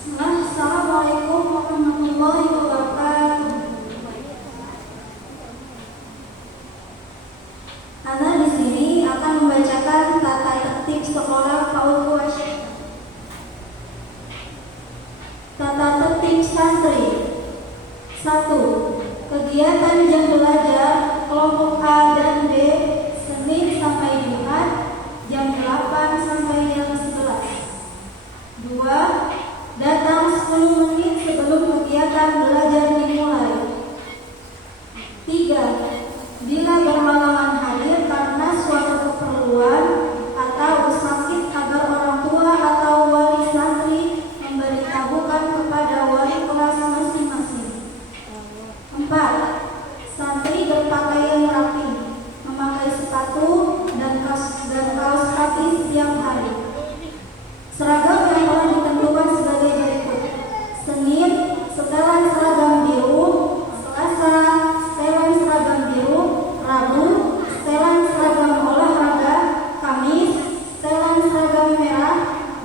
Assalamualaikum warahmatullahi wabarakatuh. Ana di sini akan membacakan tata tertib sekolah PAUD Kuwasyah. Tata tertib santri. 1. Kegiatan jam belajar kelompok A dan B Senin sampai Jumat jam 8 sampai jam 11. 2. Datang 10 menit sebelum kegiatan belajar dimulai. 3. Bila berhalangan hadir karena suatu keperluan atau sakit, agar orang tua atau wali santri memberitahukan kepada wali kelas masing-masing. 4. Santri berpakaian rapi, memakai sepatu dan kaos kaki setiap hari. Seragam yang telah ditentukan sebagai berikut: Senin, setelan seragam biru; Selasa, setelan seragam biru; Rabu, setelan seragam olahraga; Kamis, setelan seragam merah;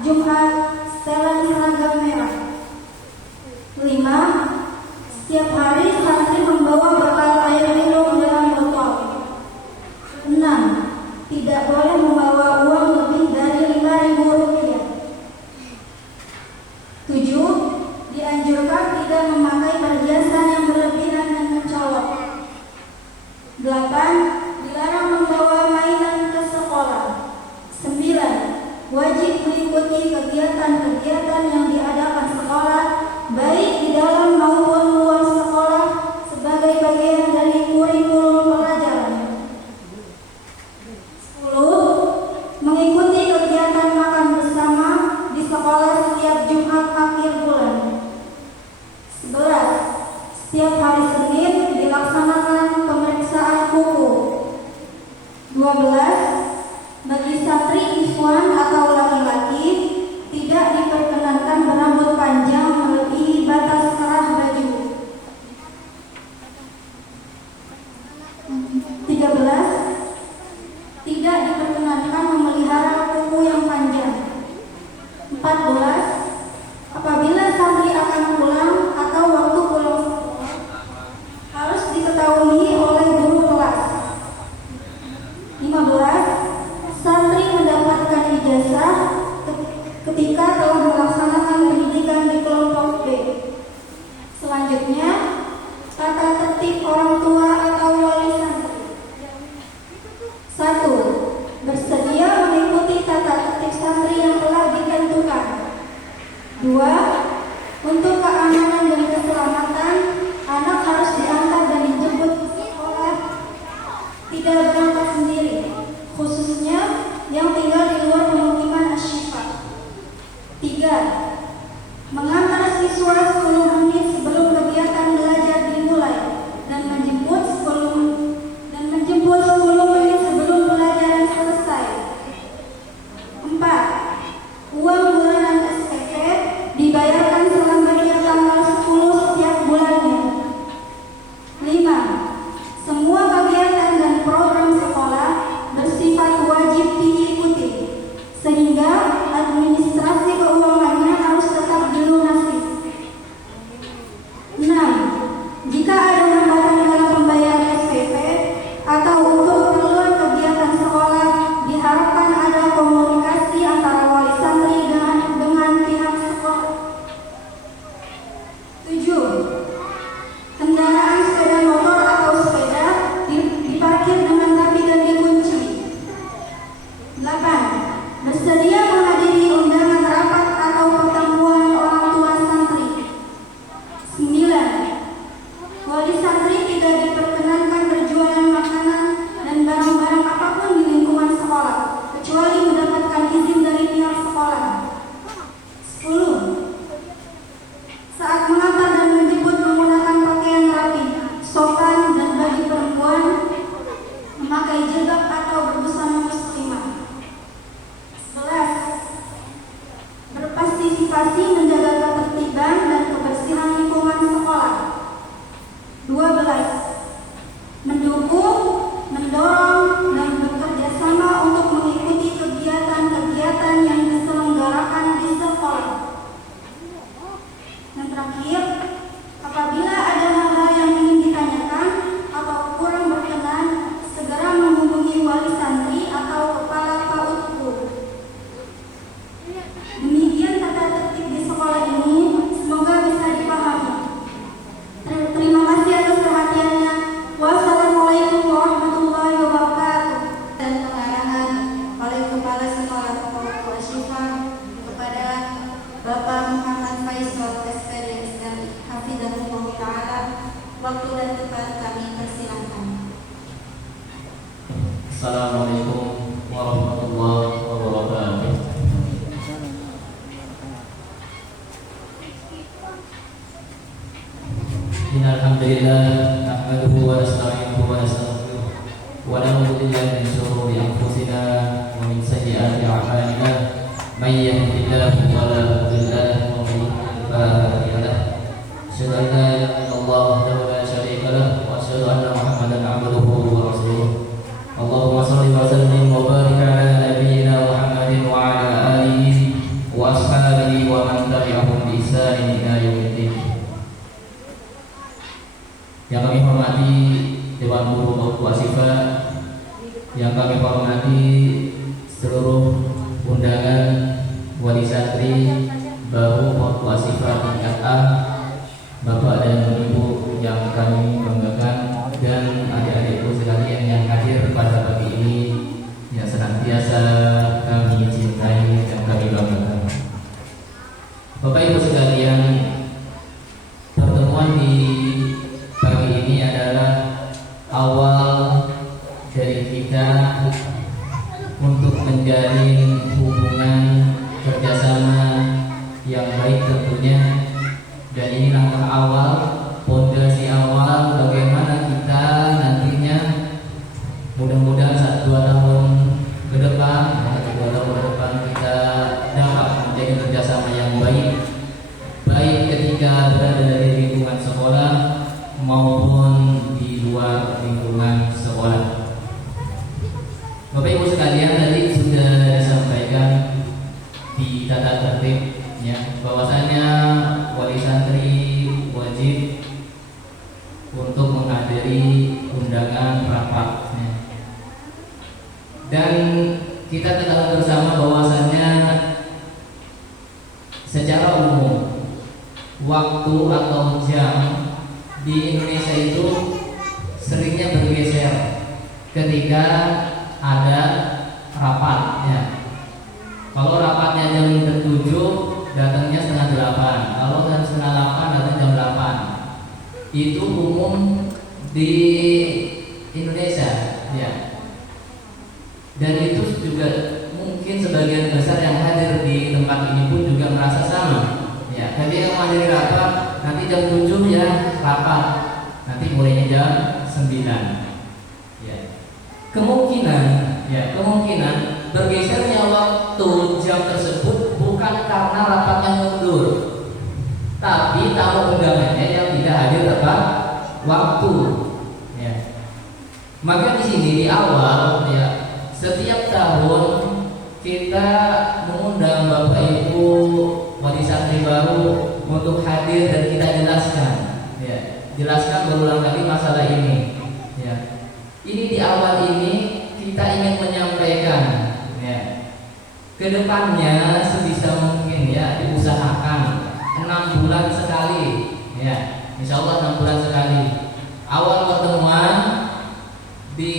Jumat, setelan seragam merah. 5. Setiap hari santri membawa bekal air minum dalam botol. 6. Tidak boleh membawa uang lebih dari Rp5.000. 7. Dianjurkan tidak memakai perhiasan yang berlebihan dan mencolok. 8. Dilarang membawa mainan ke sekolah. 9. Wajib mengikuti kegiatan-kegiatan yang diadakan sekolah, baik di dalam maupun luar sekolah, sebagai bagian dari kurikulum pelajaran. 10. Mengikuti kegiatan makan bersama di sekolah setiap Jumat akhir bulan. 11. Setiap hari Senin dilaksanakan pemeriksaan kuku. 12. Bagi santri ikhwan atau laki-laki, tidak diperkenankan berambut panjang melebihi batas kerah baju. 13. Tidak diperkenankan memelihara kuku yang panjang. 14. Apabila santri akan pulang atau waktu pulang sekolah, harus diketahui oleh guru kelas. 15. Santri mendapatkan ijazah ketika telah melaksanakan pendidikan di kelompok B. Selanjutnya, tata tertib orang tua atau wali santri. 1. Bersedia mengikuti tata tertib santri yang telah ditentukan. 2. Untuk keamanan dan keselamatan, anak harus diantar dan dijemput ke sekolah, tidak berangkat sendiri, khususnya yang tinggal di luar pemukiman Asy-Syifa. 3. Mengantar siswa 10 menit sebelum kegiatan belajar dimulai dan menjemput 10 menit sebelum pelajaran selesai. 4. Uang bulanan SPP dibayarkan selambatnya tanggal 10 setiap bulannya. 5. Semua kegiatan dan program sekolah bersifat wajib diikuti, sehingga administrasi keuangannya harus tetap dilunasi. Terakhir, apabila ada hal-hal yang ingin ditanyakan atau kurang berkenan, segera menghubungi wali santri atau kepala PAUD-ku. Demikian tata tertib di sekolah ini, semoga bisa dipahami. Terima kasih atas perhatiannya. Wassalamualaikum warahmatullahi wabarakatuh. Dan pengarahan oleh Kepala Sekolah PAUD Ashifa kepada Bapak Muhammad Faisal SPD dan Hafizahullah Ta'ala. Waktu dan tempat kami persilahkan. Assalamualaikum warahmatullahi wabarakatuh. Innalhamdulillah nahmaduhu wa nasta'inuhu wa nastaghfiruh wa na'udzu billahi min shururi anfusina wa min sayyiati a'malina may yahdihillahu fala mudilla lahu wa may yudlil fala hadiya lahu. Asyhadu an la ilaha illallah wahdahu la syarika lahu wa asyhadu anna Muhammadan 'abduhu wa rasuluh. Allahumma shalli wa sallim wa barik ala nabiyyina Muhammadin wa ala alihi wa ashabihi wa man tabi'ahum bi ihsanin ila yaumiddin. Yang kami hormati Dewan Guru PAUD Ashifa, yang kami hormati seluruh undangan wali santri baru PAUD Ashifa tingkat A, Bapak dan Ibu yang kami banggakan, dan adik-adikku sekalian yang hadir pada pagi ini yang senantiasa kami cintai dan kami banggakan. Bapak Ibu sekalian, pertemuan di pagi ini adalah awal dari kita untuk menjalin hubungan kerjasama yang baik tentunya, dan ini langkah awal, fondasi awal bagaimana kita nantinya mudah-mudahan 1-2 tahun ke depan, 2 tahun ke depan kita dapat menjadi kerjasama yang baik, baik ketika berada di lingkungan sekolah maupun di luar lingkungan sekolah. Bapak Ibu sekalian, tadi sudah disampaikan di tata tertib ya, bahwasanya wali santri wajib untuk menghadiri undangan rapat ya. Dan kita ketahui bersama bahwasanya secara umum waktu atau jam di Indonesia itu seringnya bergeser ketika ada rapat ya. Kalau rapatnya jam 7, datangnya setengah 8. Kalau jam setengah 8, datang jam 8. Itu umum di Indonesia ya. Dan itu juga mungkin sebagian besar yang hadir di tempat ini pun juga merasa sama ya. Jadi yang menghadiri rapat nanti jam 7 ya rapat, nanti mulainya jam 9 ya. Kemungkinan bergesernya waktu jam tersebut bukan karena rapatnya mundur, tapi tamu undangannya yang tidak hadir tepat waktu ya. Maka di sini di awal ya, setiap tahun kita mengundang Bapak Ibu wali santri baru untuk hadir dan kita jelaskan berulang kali masalah ini ya. Ini di awal ini kita ingin menyampaikan ya, kedepannya sebisa mungkin ya diusahakan 6 bulan sekali ya, insya Allah 6 bulan sekali. Awal pertemuan di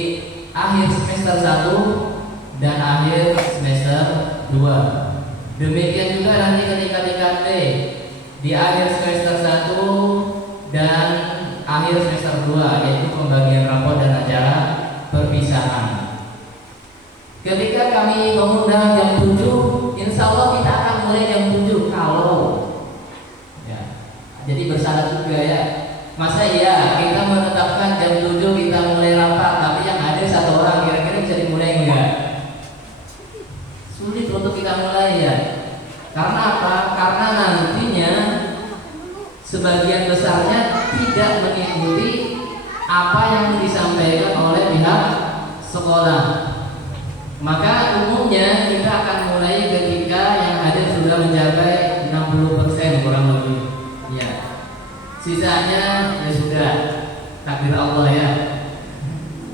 akhir semester 1 dan akhir semester 2. Demikian juga nanti ketika tingkat D di akhir semester 1 dan akhir semester 2, yaitu pembagian rapor dan acara perpisahan. Ketika kami mengundang jam 7, insya Allah kita akan mulai jam 7 kalau ya. Jadi bersyarat juga ya. Masa iya kita menetapkan jam 7 kita mulai rapat, tapi yang ada 1 orang, kira-kira bisa dimulai enggak? Sulit untuk kita mulai ya. Karena apa? Karena nantinya sebagian besarnya tidak mengikuti apa yang disampaikan oleh pihak sekolah. Maka umumnya kita akan mulai ketika yang hadir sudah mencapai 60% kurang lebih. Ya, Sisanya ya sudah takdir Allah ya.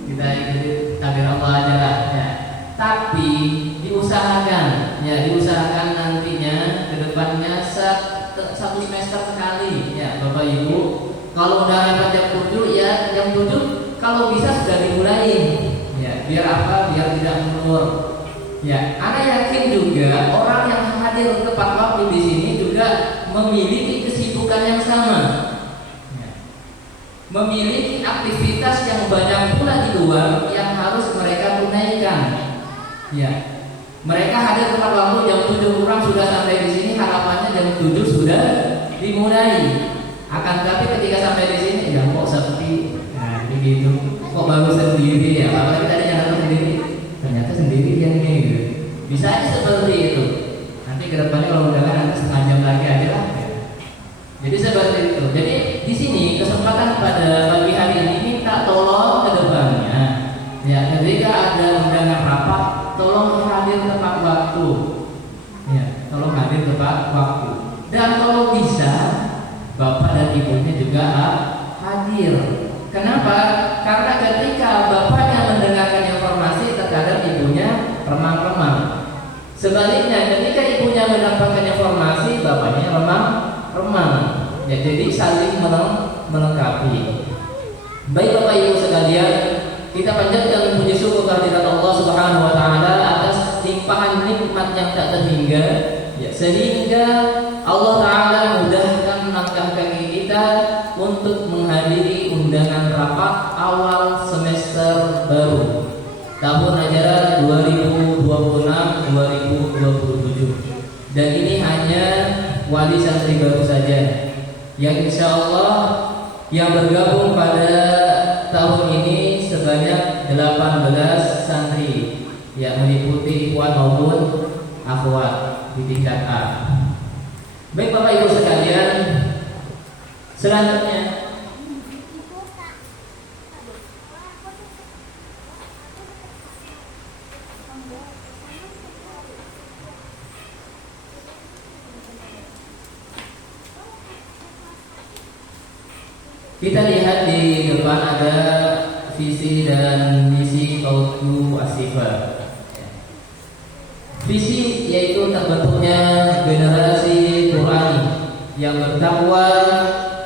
Kita ikuti takdir Allah aja lah ya. Tapi diusahakan nantinya ke depannya satu semester sekali ya Bapak Ibu. Kalau udah rapat jam 7 ya jam 7 kalau bisa sudah dimulai ya, biar apa? Biar tidak mundur. Ya, Anda yakin juga orang yang hadir tepat waktu di sini juga memiliki kesibukan yang sama. Ya. Memiliki aktivitas yang banyak pula di luar yang harus mereka tunaikan. Ya. Mereka hadir tepat waktu jam 7 kurang sudah sampai di sini, harapannya jam 7 sudah dimulai. Akan tetapi ketika sampai di sini ya kok sepi. Nah, begitu. Kok baru sendiri ya? Apalagi tadi yang datang sendiri. Ternyata sendirian nih gitu. Bisa aja seperti itu. Nanti ke depannya kalau undangan nanti setengah jam lagi aja lah ya. Jadi seperti itu. Jadi di sini kesempatan pada pagi hari ini minta tolong ke depannya ya, ketika ada undangan rapat tolong hadir tepat waktu ya, tolong hadir tepat waktu. Dan kalau bisa Bapak dan Ibunya juga hadir. Kenapa? Karena ketika bapaknya mendengarkan informasi terkadang ibunya remang-remang. Sebaliknya ketika ibunya mendapatkan informasi bapaknya remang-remang. Ya, jadi saling melengkapi. Baik Bapak Ibu sekalian, kita panjatkan puji syukur kehadirat Allah Subhanahu wa taala atas limpahan nikmat yang tak terhingga ya, sehingga Allah taala mudahkan langkah kaki kita untuk menghadiri undangan rapat awal semester baru tahun ajaran 2026-2027. Dan ini hanya wali santri baru saja yang insya Allah yang bergabung pada tahun ini sebanyak 18 santri yang meliputi ikhwan maupun akhwat di tingkat A. Baik Bapak Ibu sekalian, selanjutnya kita lihat di depan ada visi dan misi Qaudhu Ashifa. Visi yaitu terbentuknya generasi Qurani yang bertakwa,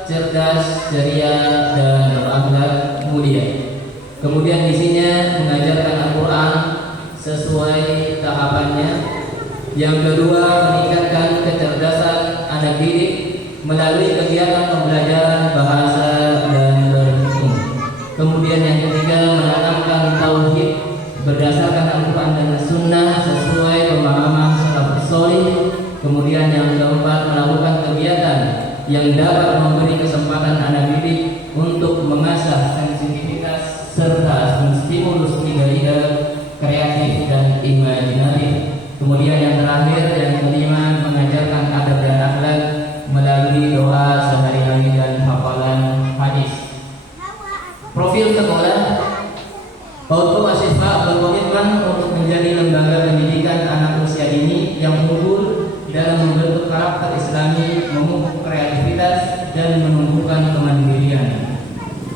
cerdas, ceria, dan berakhlak mulia. Kemudian misinya mengajarkan Al-Quran sesuai tahapannya. Yang kedua, meningkatkan kecerdasan anak didik melalui kegiatan pembelajaran bahasa dan berhitung. Kemudian yang ketiga, menanamkan tauhid berdasarkan Al-Quran dan Sunnah sesuai pemahaman salafus salih. Kemudian yang keempat, melakukan kegiatan yang dapat memberi kesempatan anak didik untuk mengasah sensitivitas serta menstimulus ide-ide kreatif dan imajinatif. Kemudian yang terakhir, yang kelima, mengajarkan adab dan akhlak melalui doa sehari-hari dan hafalan hadis. Profil sekolah Qaudhu Ashifa berkomitmen untuk menjadi lembaga pendidikan anak usia dini yang unggul dalam membentuk karakter Islami, memupuk kreativitas, dan menumbuhkan kemandirian.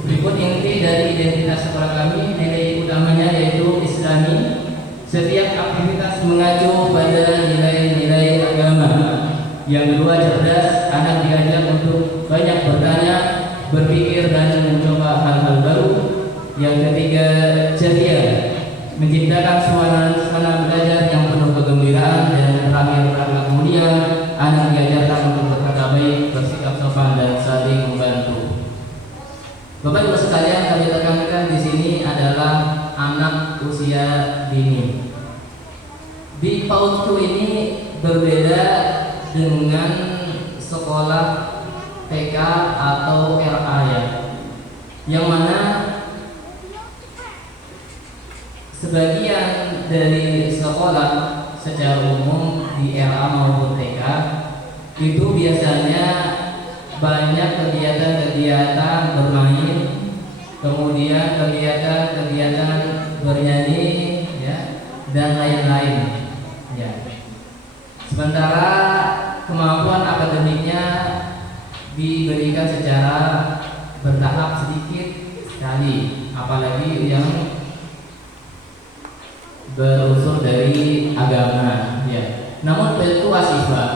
Berikut inti dari identitas sekolah kami. Nilai utamanya yaitu Islami. Setiap aktivitas mengacu pada nilai-nilai agama. Yang kedua, cerdas. Anak diajak untuk banyak bertanya, berpikir, dan mencoba hal-hal baru. Yang ketiga, ceria, menciptakan suasana belajar yang penuh kegembiraan. Dan terakhir, berakhlak mulia. Anak diajarkan untuk berkata baik, bersikap sopan, dan saling membantu. Bapak Ibu sekalian, kami tekankan di sini adalah anak usia dini. Di Qaudhu ini berbeda dengan sekolah TK atau RA ya, yang mana sebagian dari sekolah secara umum di RA maupun TK itu biasanya banyak kegiatan-kegiatan bermain, kemudian kegiatan-kegiatan bernyanyi ya, dan lain-lain ya. Sementara kemampuan akademiknya diberikan secara bertahap sedikit sekali, apalagi yang berunsur dari agama, ya. Namun itu asifah,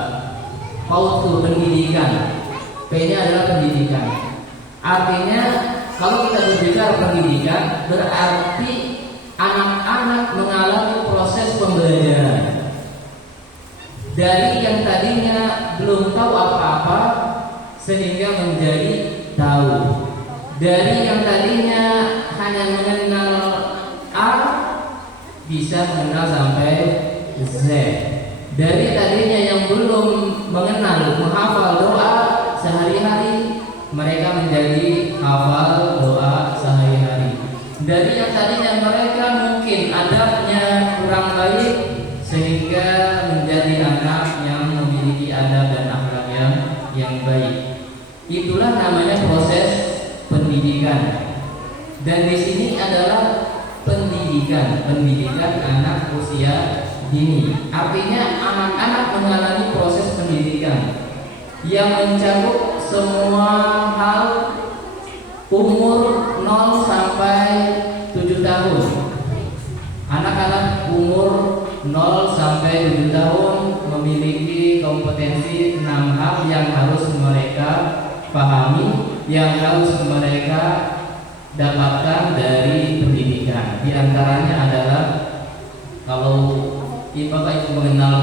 pautu pendidikan, P-nya adalah pendidikan. Artinya kalau kita berbicara pendidikan, berarti anak-anak mengalami proses pembelajaran dari yang tadinya belum tahu apa-apa sehingga menjadi tahu, dari yang tadinya hanya mengenal A bisa mengenal sampai Z, dari tadinya yang belum mengenal menghafal doa sehari-hari mereka menjadi hafal doa sehari-hari, dari yang tadinya mereka mungkin adabnya kurang baik sehingga menjadi anak yang memiliki adab dan akhlak yang baik. Itulah namanya proses pendidikan. Dan di sini adalah pendidikan anak usia dini. Artinya anak-anak mengalami proses pendidikan yang mencakup semua hal umur 0 sampai 7 tahun. Anak-anak umur 0 sampai 7 tahun memiliki kompetensi 6 hal yang harus mereka pahami, yang harus mereka dapatkan dari pendidikan. Di antaranya adalah, kalau Bapak Ibu mengenal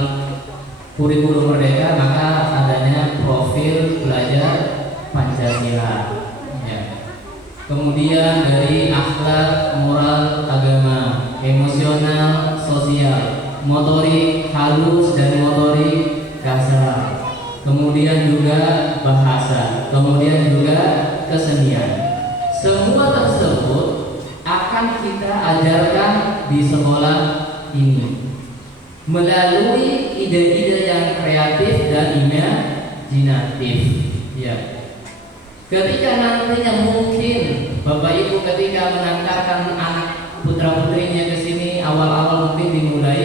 kurikulum Merdeka, maka adanya profil belajar Pancasila, ya. Kemudian dari akhlak, moral, agama, emosional, sosial, motorik halus dan motorik kasar, kemudian juga bahasa, kemudian juga kesenian. Semua tersebut akan kita ajarkan di sekolah ini melalui ide-ide yang kreatif dan imajinatif, ya. Ketika nantinya mungkin Bapak Ibu ketika mengantarkan anak putra putrinya ke sini, awal-awal mungkin dimulai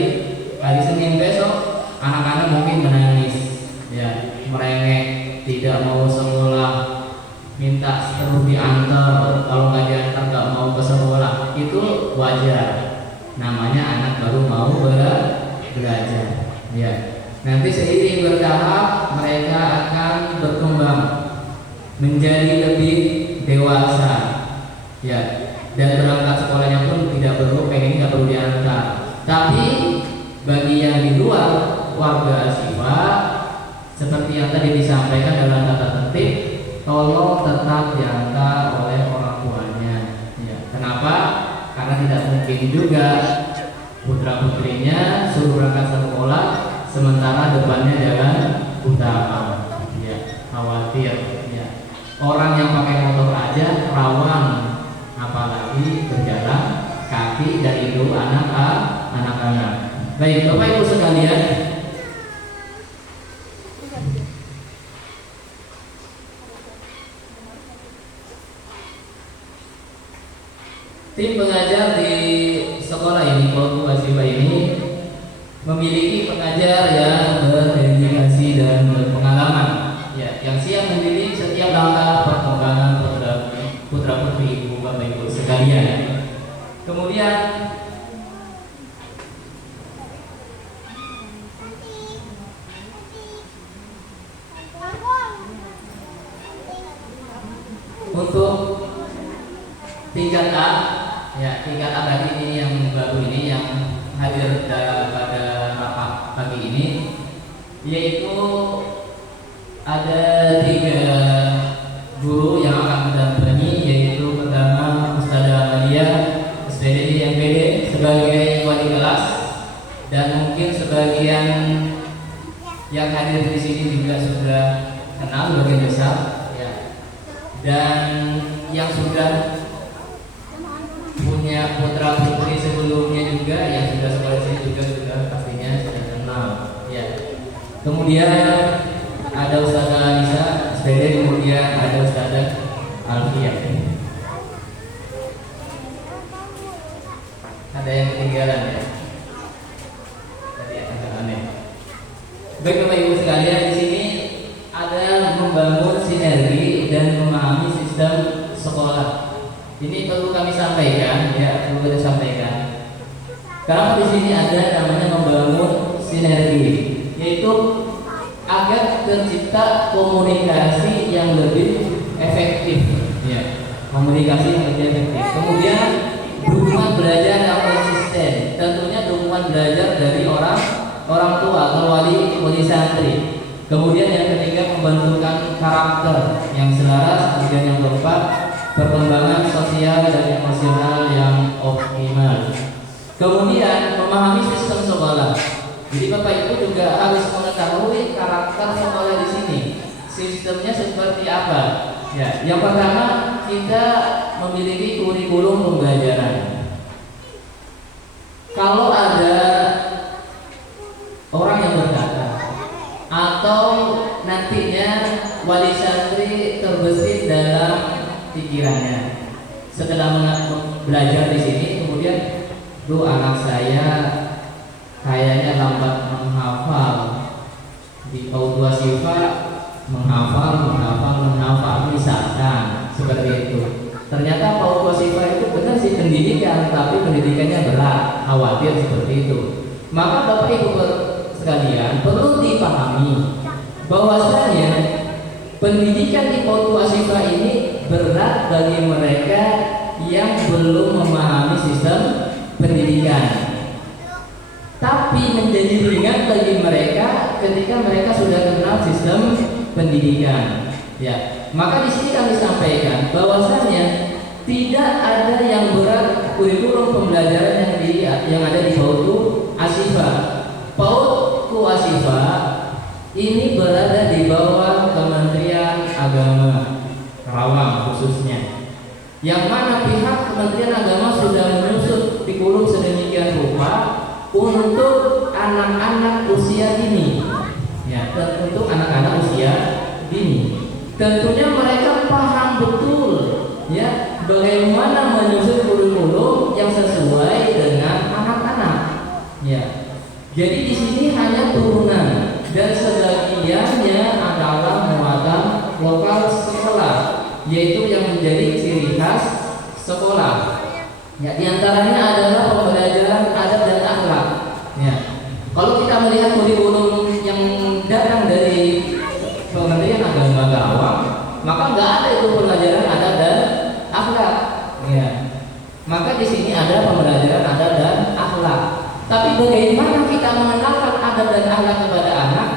hari Senin besok, anak-anak mungkin menangis, ya, merengek, tidak mau sekolah, minta terus diantar, kalau nggak diantar nggak mau ke sekolah. Itu wajar, namanya anak baru mau belajar, ya. Nanti seiring bertahap mereka akan berkembang menjadi lebih dewasa, ya, dan berangkat sekolahnya pun tidak perlu diantar. Tapi bagi yang di luar warga Asifah, seperti yang tadi disampaikan dalam tata tertib, tolong tetap diantar oleh orang tuanya, ya. Kenapa? Karena tidak mungkin juga putra putrinya suruh berangkat sekolah sementara depannya jalan utama, ya, khawatir, ya. Orang yang pakai motor aja rawan, apalagi berjalan kaki, dan itu anak-anak. Baik, Bapak Ibu sekalian, tim pengajar di sekolah ini, kelompok Asifah ini, memiliki pengajar yang berdedikasi dan berpengalaman, ya, yang siap mendidik setiap langkah perkembangan putra putri Ibu Bapak Ibu sekalian. Kemudian untuk tingkat A, ya, tingkat A tadi ini yang baru ini yang hadir pada rapat pagi ini, yaitu ada 3 guru yang akan mendampingi, yaitu pertama Ustazah Amalia SPD MPD sebagai wali kelas, dan mungkin sebagian yang hadir di sini juga sudah kenal sebagian besar, ya, dan yang sudah punya putra putri sebelumnya juga yang sudah sekolah sini juga sudah pastinya sudah kenal, ya. Kemudian ada Ustazah Anissa SPD, kemudian ada Ustazah Alfiah. Ada yang ketinggalan, ya? Tadi agak aneh. Baik Bapak Ibu sekalian, di sini ada membangun sinergi dan memahami sistem sekolah. Ini perlu kami sampaikan, ya, perlu kita sampaikan. Karena di sini ada namanya membangun sinergi, yaitu agar tercipta komunikasi yang lebih efektif, ya, komunikasi yang lebih efektif. Kemudian dukungan belajar yang konsisten, tentunya dukungan belajar dari orang tua atau wali santri. Kemudian yang ketiga, membentukkan karakter yang selaras. Kemudian yang keempat, perkembangan sosial dan emosional yang optimal. Kemudian memahami sistem sekolah. Jadi Bapak Ibu juga harus mengetahui karakter sekolah di sini. Sistemnya seperti apa? Ya, yang pertama, kita memiliki kurikulum pembelajaran. Kalau ada orang yang berkata atau nantinya wali santri terbesit dalam pikirannya setelah belajar di sini, kemudian, anak saya kayaknya lambat menghafal, di PAUD 2 Syifa menghafal, misalkan seperti itu. Ternyata PAUD 2 Syifa itu benar sih pendidikan, tapi pendidikannya berat, khawatir seperti itu. Maka Bapak Ibu sekalian perlu dipahami bahwasanya pendidikan di PAUD 2 Syifa ini berat bagi mereka yang belum memahami sistem pendidikan. Tapi menjadi ringan bagi mereka ketika mereka sudah kenal sistem pendidikan. Ya, maka di sini kami sampaikan bahwasanya tidak ada yang berat kurikulum pembelajaran yang ada di PAUD Asyifa. PAUD Asyifa ini berada di bawah Kementerian Agama Karawang khususnya, yang mana pihak Kementerian Agama sudah menyusun kurikulum sedemikian rupa untuk anak-anak usia dini, ya, untuk anak-anak usia dini. Tentunya mereka paham betul, ya, bagaimana menyusun kurikulum yang sesuai dengan anak-anak, ya. Jadi di sini hanya turunan dan sebagiannya adalah muatan lokal sekolah, yaitu yang menjadi ciri khas sekolah. Ya, diantaranya adalah pembelajaran adab dan akhlak. Ya, kalau kita melihat kurikulum yang datang dari Kementerian Agama Karawang, maka nggak ada itu pembelajaran adab dan akhlak. Ya, maka di sini ada pembelajaran adab dan akhlak. Tapi bagaimana kita mengenalkan adab dan akhlak kepada anak?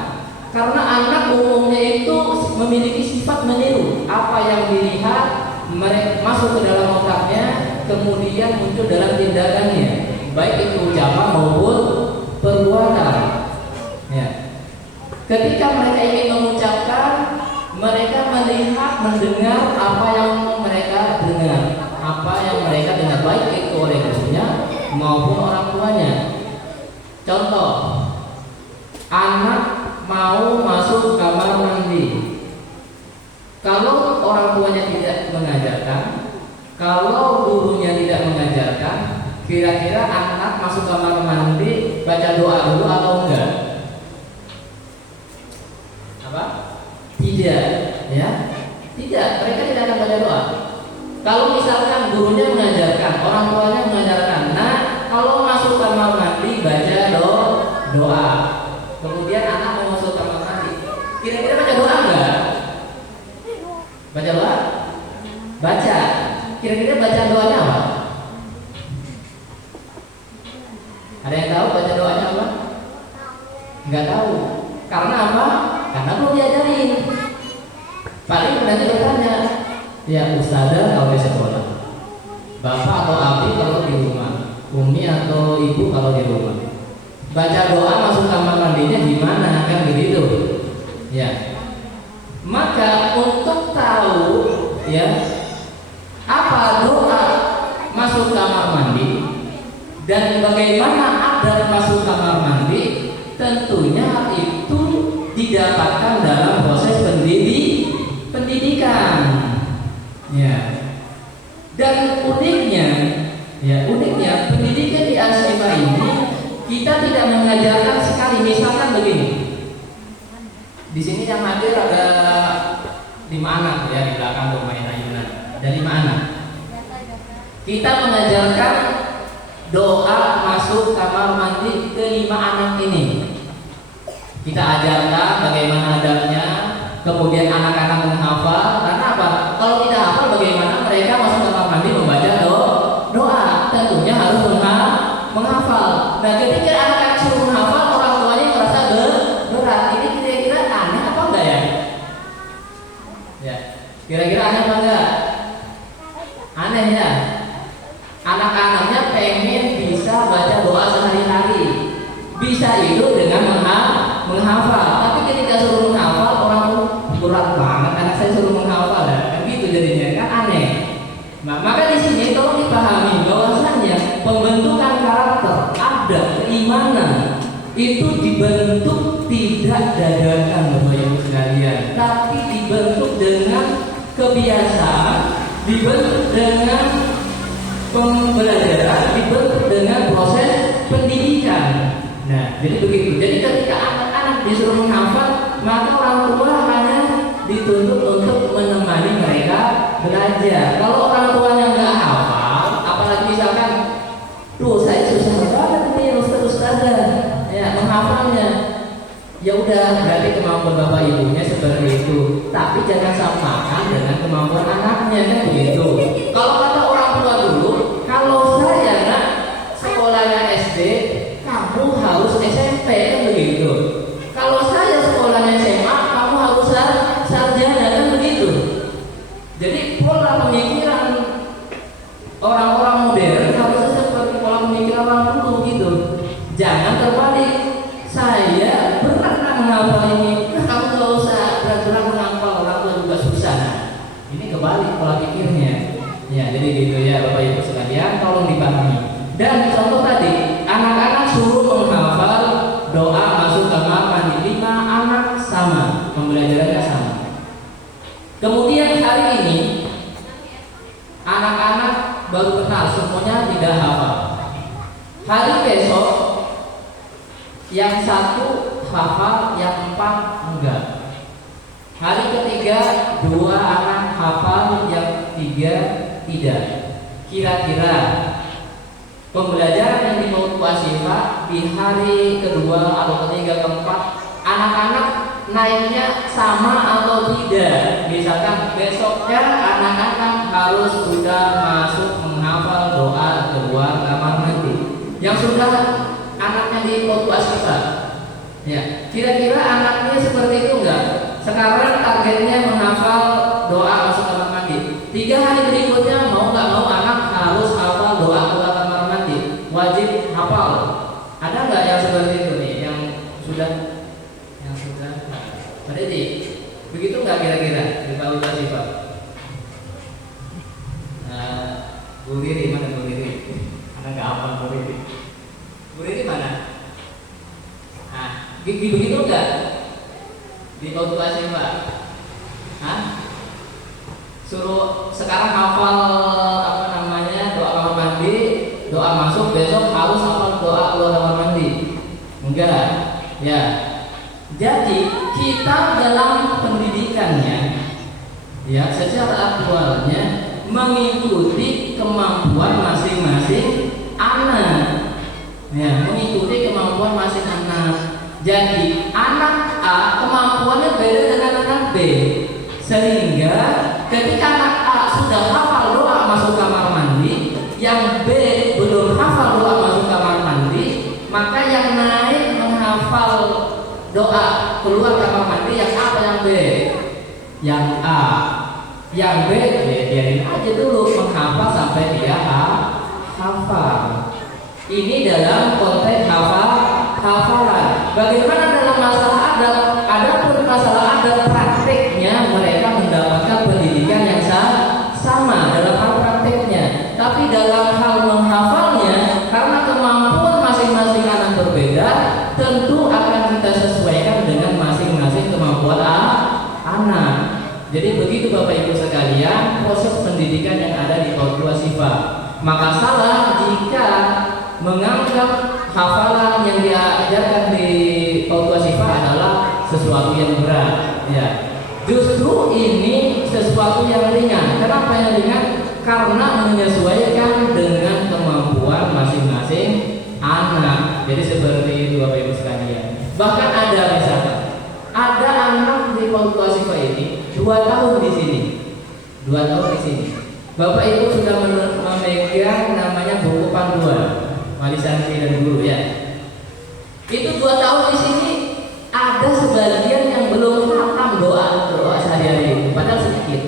Karena anak umumnya itu memiliki sifat meniru apa yang dilihat, mereka masuk ke dalam otaknya, kemudian muncul dalam tindakannya, baik itu ucapan maupun perbuatan. Ya. Ketika mereka ingin mengucapkan, mereka melihat, mendengar apa yang mereka dengar, apa yang mereka dengar, baik itu oleh gurunya maupun orang tuanya. Contoh, anak mau masuk kamar mandi. Kalau orang tuanya tidak mengajarkan, kalau gurunya tidak mengajarkan, kira-kira anak masuk kamar mandi baca doa dulu atau enggak? Apa? Tidak, ya? Tidak, mereka tidak akan baca doa. Kalau misalkan gurunya mengajarkan, orang tuanya mengajarkan, nah kalau masuk kamar mandi baca doa. Kemudian anak mau masuk kamar mandi, kira-kira baca doa enggak? Baca doa? Baca. Kira-kira baca doanya apa? Ada yang tahu baca doanya apa? Enggak tahu. Karena apa? Karena belum diajarin. Paling nanti bertanya, ya ustazah kalau di sekolah, bapak atau abi kalau di rumah, umi atau ibu kalau di rumah, baca doa masuk kamar mandinya gimana, kan begitu? Ya. Maka untuk tahu, ya, apa doa masuk kamar mandi dan bagaimana adab masuk kamar mandi, tentunya itu didapatkan dalam proses pendidikan. Ya. Dan uniknya pendidikan di Asyifa ini kita tidak mengajarkan sekali. Misalkan begini, di sini yang hadir ada 5 anak ya di belakang bermain ayunan. Ada 5 anak. Kita mengajarkan doa masuk kamar mandi ke 5 anak ini. Kita ajarkan bagaimana adabnya, kemudian anak-anak menghafal. Karena apa? Kalau tidak hafal, bagaimana mereka masuk kamar mandi membaca doa? Tentunya harus menghafal. Nah, ketika anak-anak suruh menghafal, orang tuanya merasa berat. Ini kira-kira aneh apa enggak ya? Ya, kira-kira aneh apa enggak? Aneh ya. Anak-anaknya pengen bisa baca doa sehari-hari. Bisa itu dengan menghafal. Tapi ketika suruh menghafal, orang tuh berat banget. Anak saya suruh menghafal ya. Kan gitu jadinya, kan aneh. Nah, maka di sini tolong dipahami bahwasanya pembentukan karakter, adab, keimanan itu dibentuk tidak dadakan Bapak Ibu sekalian, tapi dibentuk dengan kebiasaan, dibentuk dengan pembelajaran, dibentuk dengan proses pendidikan. Nah, jadi begitu. Jadi ketika anak-anak disuruh menghafal, maka orang tua hanya dituntut untuk menemani mereka belajar. Kalau orang tuanya nggak hafal, apalagi misalkan, saya susah banget nih ustazah, ya menghafalnya. Ya udah, berarti kemampuan bapak ibunya seperti itu. Tapi jangan samakan dengan kemampuan anaknya, kan begitu. Kalau kata orang tua dulu, kalau saya nak sekolahnya SD, kamu harus SMP, kan begitu. Kalau saya sekolahnya SMA, kamu harus sarjana, kan begitu. Jadi pola pemikiran orang-orang modern harusnya seperti pola pemikiran orang dulu gitu. Jangan terbalik. Saya berat menghafal ini, kamu gak usah berat-berat menghafal, orang tua juga susah. Nah, ini kebalik pola pikirnya. Ya, jadi gitu ya Bapak Ibu sekalian, tolong dipahami. Dan contoh tadi, anak-anak suruh menghafal doa masuk kamar mandi, 5 anak sama, pembelajarannya sama. Kemudian hari ini anak-anak baru kenal, semuanya tidak hafal. Hari besok yang 1 hafal, yang 4 enggak. Hari ketiga 2 anak hafal, yang 3 tidak. Kira-kira pembelajaran yang di Maut Asyifa di hari kedua atau ketiga keempat, anak-anak naiknya sama atau tidak? Misalkan besoknya anak-anak harus sudah masuk menghafal doa keluar kamar mandi. Yang sudah anaknya di Maut Asyifa, ya, kira-kira anaknya seperti itu enggak? Sekarang targetnya menghafal doa masuk kamar mandi. 3 hari berikutnya mau nggak mau anak harus hafal doa keluar kamar mandi. Wajib hafal. Ada nggak yang seperti itu nih? Yang sudah berarti begitu nggak kira-kira di Maut Asyifa? Bu Riri mana Bu Riri? Anak nggak hafal Bu Riri. Bu Riri mana? Nah, begitu nggak di Maut Asyifa? Suruh sekarang hafal apa namanya doa kamar mandi, doa masuk, besok harus hafal doa keluar kamar mandi. Enggak, ya. Jadi kita dalam pendidikannya, ya, secara aktualnya mengikuti kemampuan masing-masing anak. Ya, mengikuti kemampuan masing anak. Jadi anak A kemampuannya beda dengan anak B, sehingga ketika anak A sudah hafal doa masuk kamar mandi, yang B belum hafal doa masuk kamar mandi, maka yang naik menghafal doa keluar kamar mandi yang A atau yang B? Yang A. Yang B ya biarin aja dulu menghafal sampai dia hafal. Ini dalam konteks hafalan. Bagaimana dalam masalah adab? Adapun masalah adab praktiknya mereka mendapatkan pendidikan yang sama dalam hal praktiknya. Tapi dalam hal menghafalnya, karena kemampuan masing-masing anak berbeda, tentu akan kita sesuaikan dengan masing-masing kemampuan anak. Jadi begitu Bapak Ibu sekalian proses pendidikan yang ada di Maut Asyifa. Maka salah jika menganggap hafalan yang diajarkan di Maut Asyifa adalah sesuatu yang berat. Ya, justru ini sesuatu yang ringan. Kenapa yang ringan? Karena menyesuaikan dengan kemampuan masing-masing anak. Jadi seperti itu Bapak Ibu sekalian. Bahkan ada misalkan, ada anak di Pautu Ashifa ini 2 tahun di sini, 2 tahun di sini. Bapak Ibu sudah memegang namanya buku panduan wali santri dan guru ya. Itu 2 tahun di sini ada sebagian yang belum paham doa sehari-hari, padahal sedikit.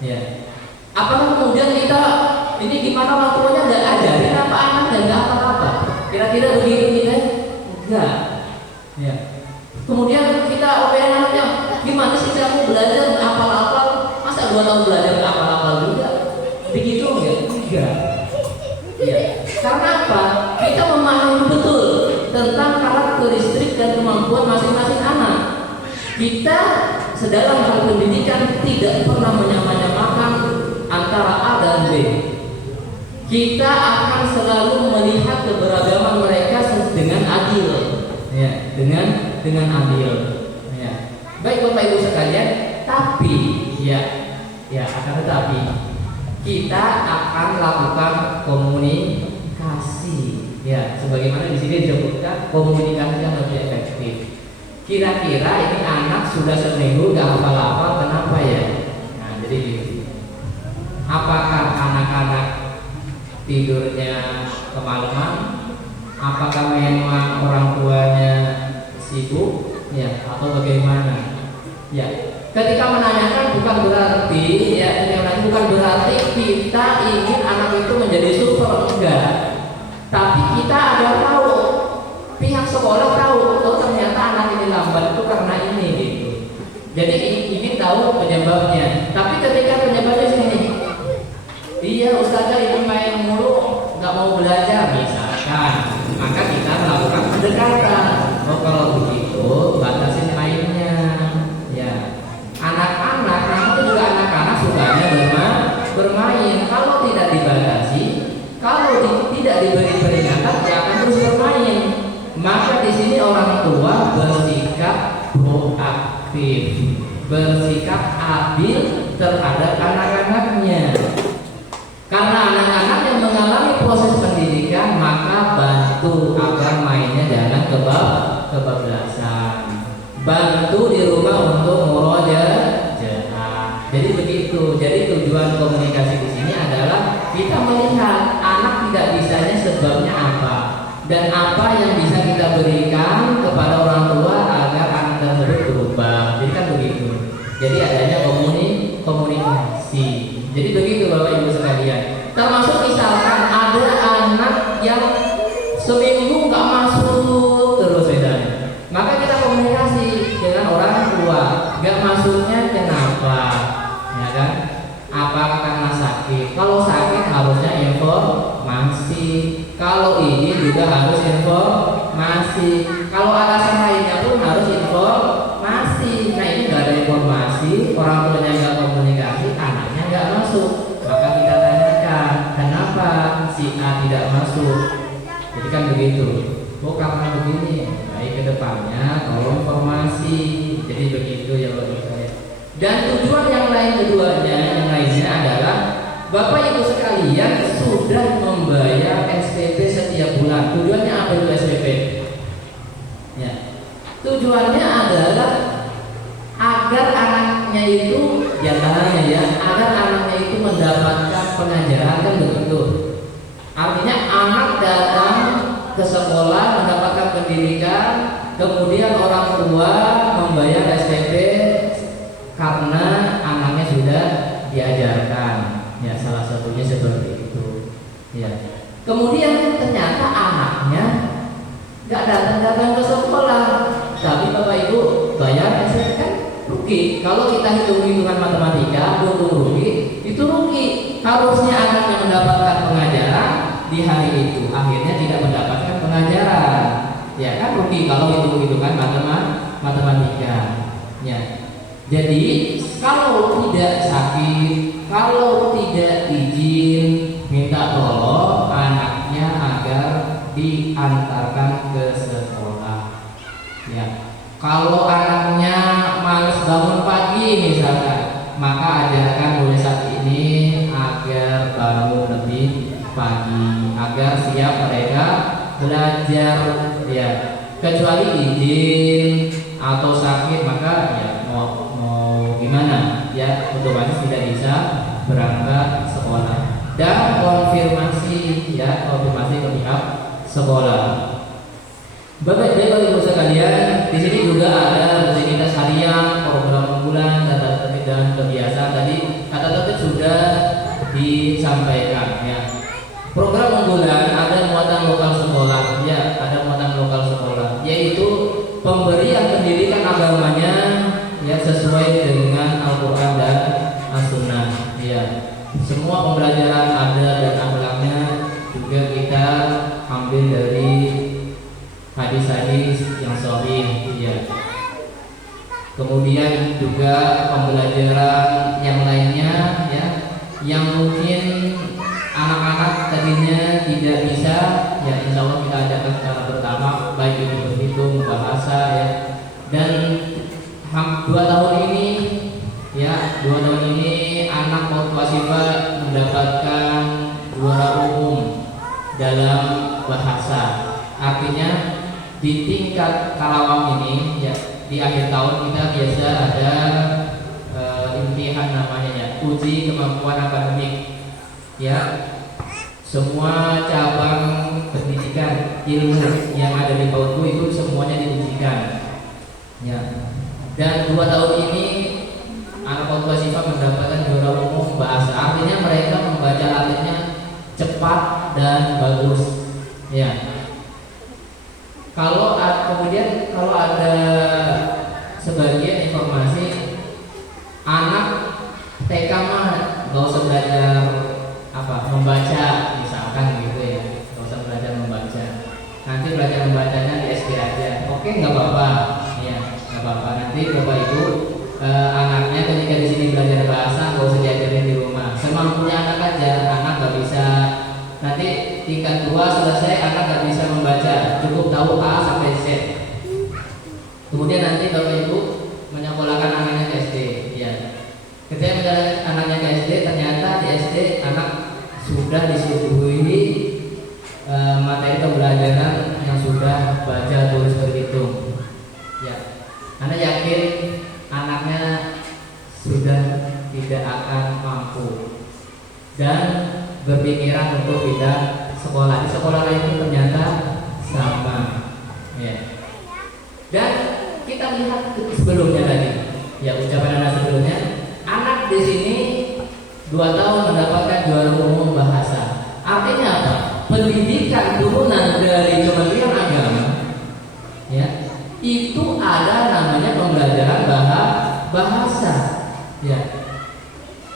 Ya. Apakah kemudian kita ini gimana orang tuanya nggak ajarin apa anaknya nggak apa-apa? Kira-kira begitu kita? Enggak. Ya. Kemudian kita operan anaknya, gimana sih kamu belajar apal-apal? Masa 2 tahun belajar nggak apal-apal juga? Begitu enggak? Enggak. Ya. Karena apa? Kita memahami betul tentang karakteristik dan kemampuan masing-masing anak. Kita sedalam hal pendidikan tidak pernah menyamakan antara A dan B. Kita akan selalu melihat keberagaman mereka dengan adil, ya, dengan adil. Ya. Baik Bapak Ibu sekalian, tapi akan tetapi kita akan lakukan komunikasi, ya, sebagaimana di sini disebutkan komunikasi yang lebih efektif. Kira-kira ini anak sudah seminggu gak hafal-hafal, kenapa ya? Nah, jadi gitu. Apakah anak-anak tidurnya kemalaman? Apakah memang orang tuanya sibuk? Ya, atau bagaimana? Ya, ketika menanyakan bukan berarti bukan berarti kita ingin anak itu menjadi super, enggak. Tapi kita ada tahu, pihak sekolah tahu, oh ternyata anak ini lambat itu karena ini gitu. Jadi ingin tahu penyebabnya. Tapi ketika penyebabnya sini, iya ustazah ini main mulu, nggak mau belajar misalkan, maka kita melakukan pendekatan. Oh kalau begitu batasin mainnya, ya. Anak-anak, itu juga anak-anak sukanya bermain. Kalau tidak dibatasi, kalau tidak diberi peringatan, dia akan terus bermain. Maka di sini orang tua bersikap proaktif, bersikap adil terhadap anak-anaknya. Karena anak-anak yang mengalami proses pendidikan, maka bantu agar mainnya jangan kebablasan. Bantu di rumah untuk murojaah. Jadi begitu. Jadi tujuan komunikasi di sini adalah kita melihat anak tidak bisanya sebabnya apa dan apa yang bisa kita berikan kepada orang tua agar anak tersebut berubah. Jadi kan begitu. Jadi adanya komunikasi. Jadi begitu Bapak Ibu sekalian. Termasuk misalkan ada anak yang seminggu nggak masuk terus misalnya, maka kita komunikasi dengan orang tua. Nggak masuknya kenapa? Ya kan? Apakah karena sakit? Kalau sakit harusnya informasi. Kalau ini juga harus informasi. Kalau alasan lainnya pun harus informasi. Nah ini nggak ada informasi, orang tuanya nggak komunikasi, anaknya nggak masuk. Maka kita tanyakan, kenapa si A tidak masuk? Jadi kan begitu. Oh karena begini. Baik kedepannya tolong informasi. Jadi begitu ya Bapak saya. Dan tujuan yang lainnya adalah Bapak Ibu sekalian sudah membayar SPP setiap bulan. Tujuannya apa itu SPP? Ya. Tujuannya adalah agar anaknya itu diantaranya ya, agar anaknya itu mendapatkan pengajaran kan begitu. Artinya anak datang ke sekolah mendapatkan pendidikan, kemudian orang tua membayar SPP karena anaknya sudah diajarkan. Ya salah satunya seperti itu. Ya. Kemudian ternyata anaknya nggak datang ke sekolah, tapi Bapak Ibu bayar SPP kan rugi. Kalau kita hitung-hitungan matematika, untung rugi, itu rugi. Harusnya anaknya mendapatkan pengajaran di hari itu, akhirnya tidak mendapatkan pengajaran. Ya kan rugi kalau hitung-hitungan matematika. Ya. Jadi kalau tidak sakit, kalau tidak izin, minta tolong anaknya agar diantarkan ke sekolah. Ya. Kalau anaknya malas bangun pagi misalkan, maka ajarkan mulai saat ini agar bangun lebih pagi agar siap mereka belajar ya. Kecuali izin atau sakit maka ya mau gimana ya, otomatis tidak bisa berangkat sekolah. Dan konfirmasi ke pihak sekolah. Bapak Ibu sekalian, di sini juga ada rutinitas harian, program bulan, tata tertib dan kebiasaan. Tadi tata tertib sudah disampaikan ya. Program unggulan ada muatan lokal sekolah, ya ada muatan lokal sekolah, yaitu pemberian pendidikan agamanya ya sesuai dengan Al-Quran dan As-Sunnah. Ya, semua pembelajaran ada dan akhlaknya juga kita ambil dari hadis-hadis yang sahih. Ya. Kemudian juga pembelajaran yang lainnya ya, yang mungkin anak-anak tadinya tidak bisa, ya insya Allah kita ajarkan secara pertama, baik itu berhitung, bahasa ya. Dan 2 tahun ini ya, 2 tahun ini anak Mutwasifah mendapatkan juara umum dalam bahasa. Artinya di tingkat Karawang ini ya, di akhir tahun kita biasa ada imtihan namanya ya, uji kemampuan akademik. Ya, semua cabang pendidikan ilmu yang ada di PAUD itu semuanya diujikan. Ya, dan 2 tahun ini anak Mutwasifah mendapatkan juara umum bahasa. Artinya mereka membaca latihnya cepat dan bagus. Ya. Kemudian kalau ada sebagian informasi anak TK mah nggak usah belajar membaca misalkan gitu ya, nggak usah belajar membaca, nanti belajar membacanya di SD aja. Oke, nggak apa-apa ya, nggak apa-apa. Nanti bapak ibu anaknya ketika di sini belajar bahasa nggak usah diajarin di rumah, semampunya anak aja. Anak nggak bisa nanti tingkat 2 selesai anak nggak bisa membaca, cukup tahu A sampai Z. Kemudian nanti bapak ibu menyekolahkan anaknya ke SD ya. Ketika menyekolahkan anaknya ke SD, ternyata di SD anak sudah disuguhi materi pembelajaran yang sudah baca, tulis, berhitung ya. Anda yakin anaknya sudah tidak akan mampu dan berpikiran untuk pindah sekolah. Di sekolah lain itu ternyata sama ya. Dan kita lihat sebelumnya tadi ya, ucapan anak sebelumnya, anak di sini 2 tahun mendapatkan juara umum bahasa. Artinya apa? Pendidikan turunan dari Kementerian Agama ya, itu ada namanya pembelajaran bahasa ya.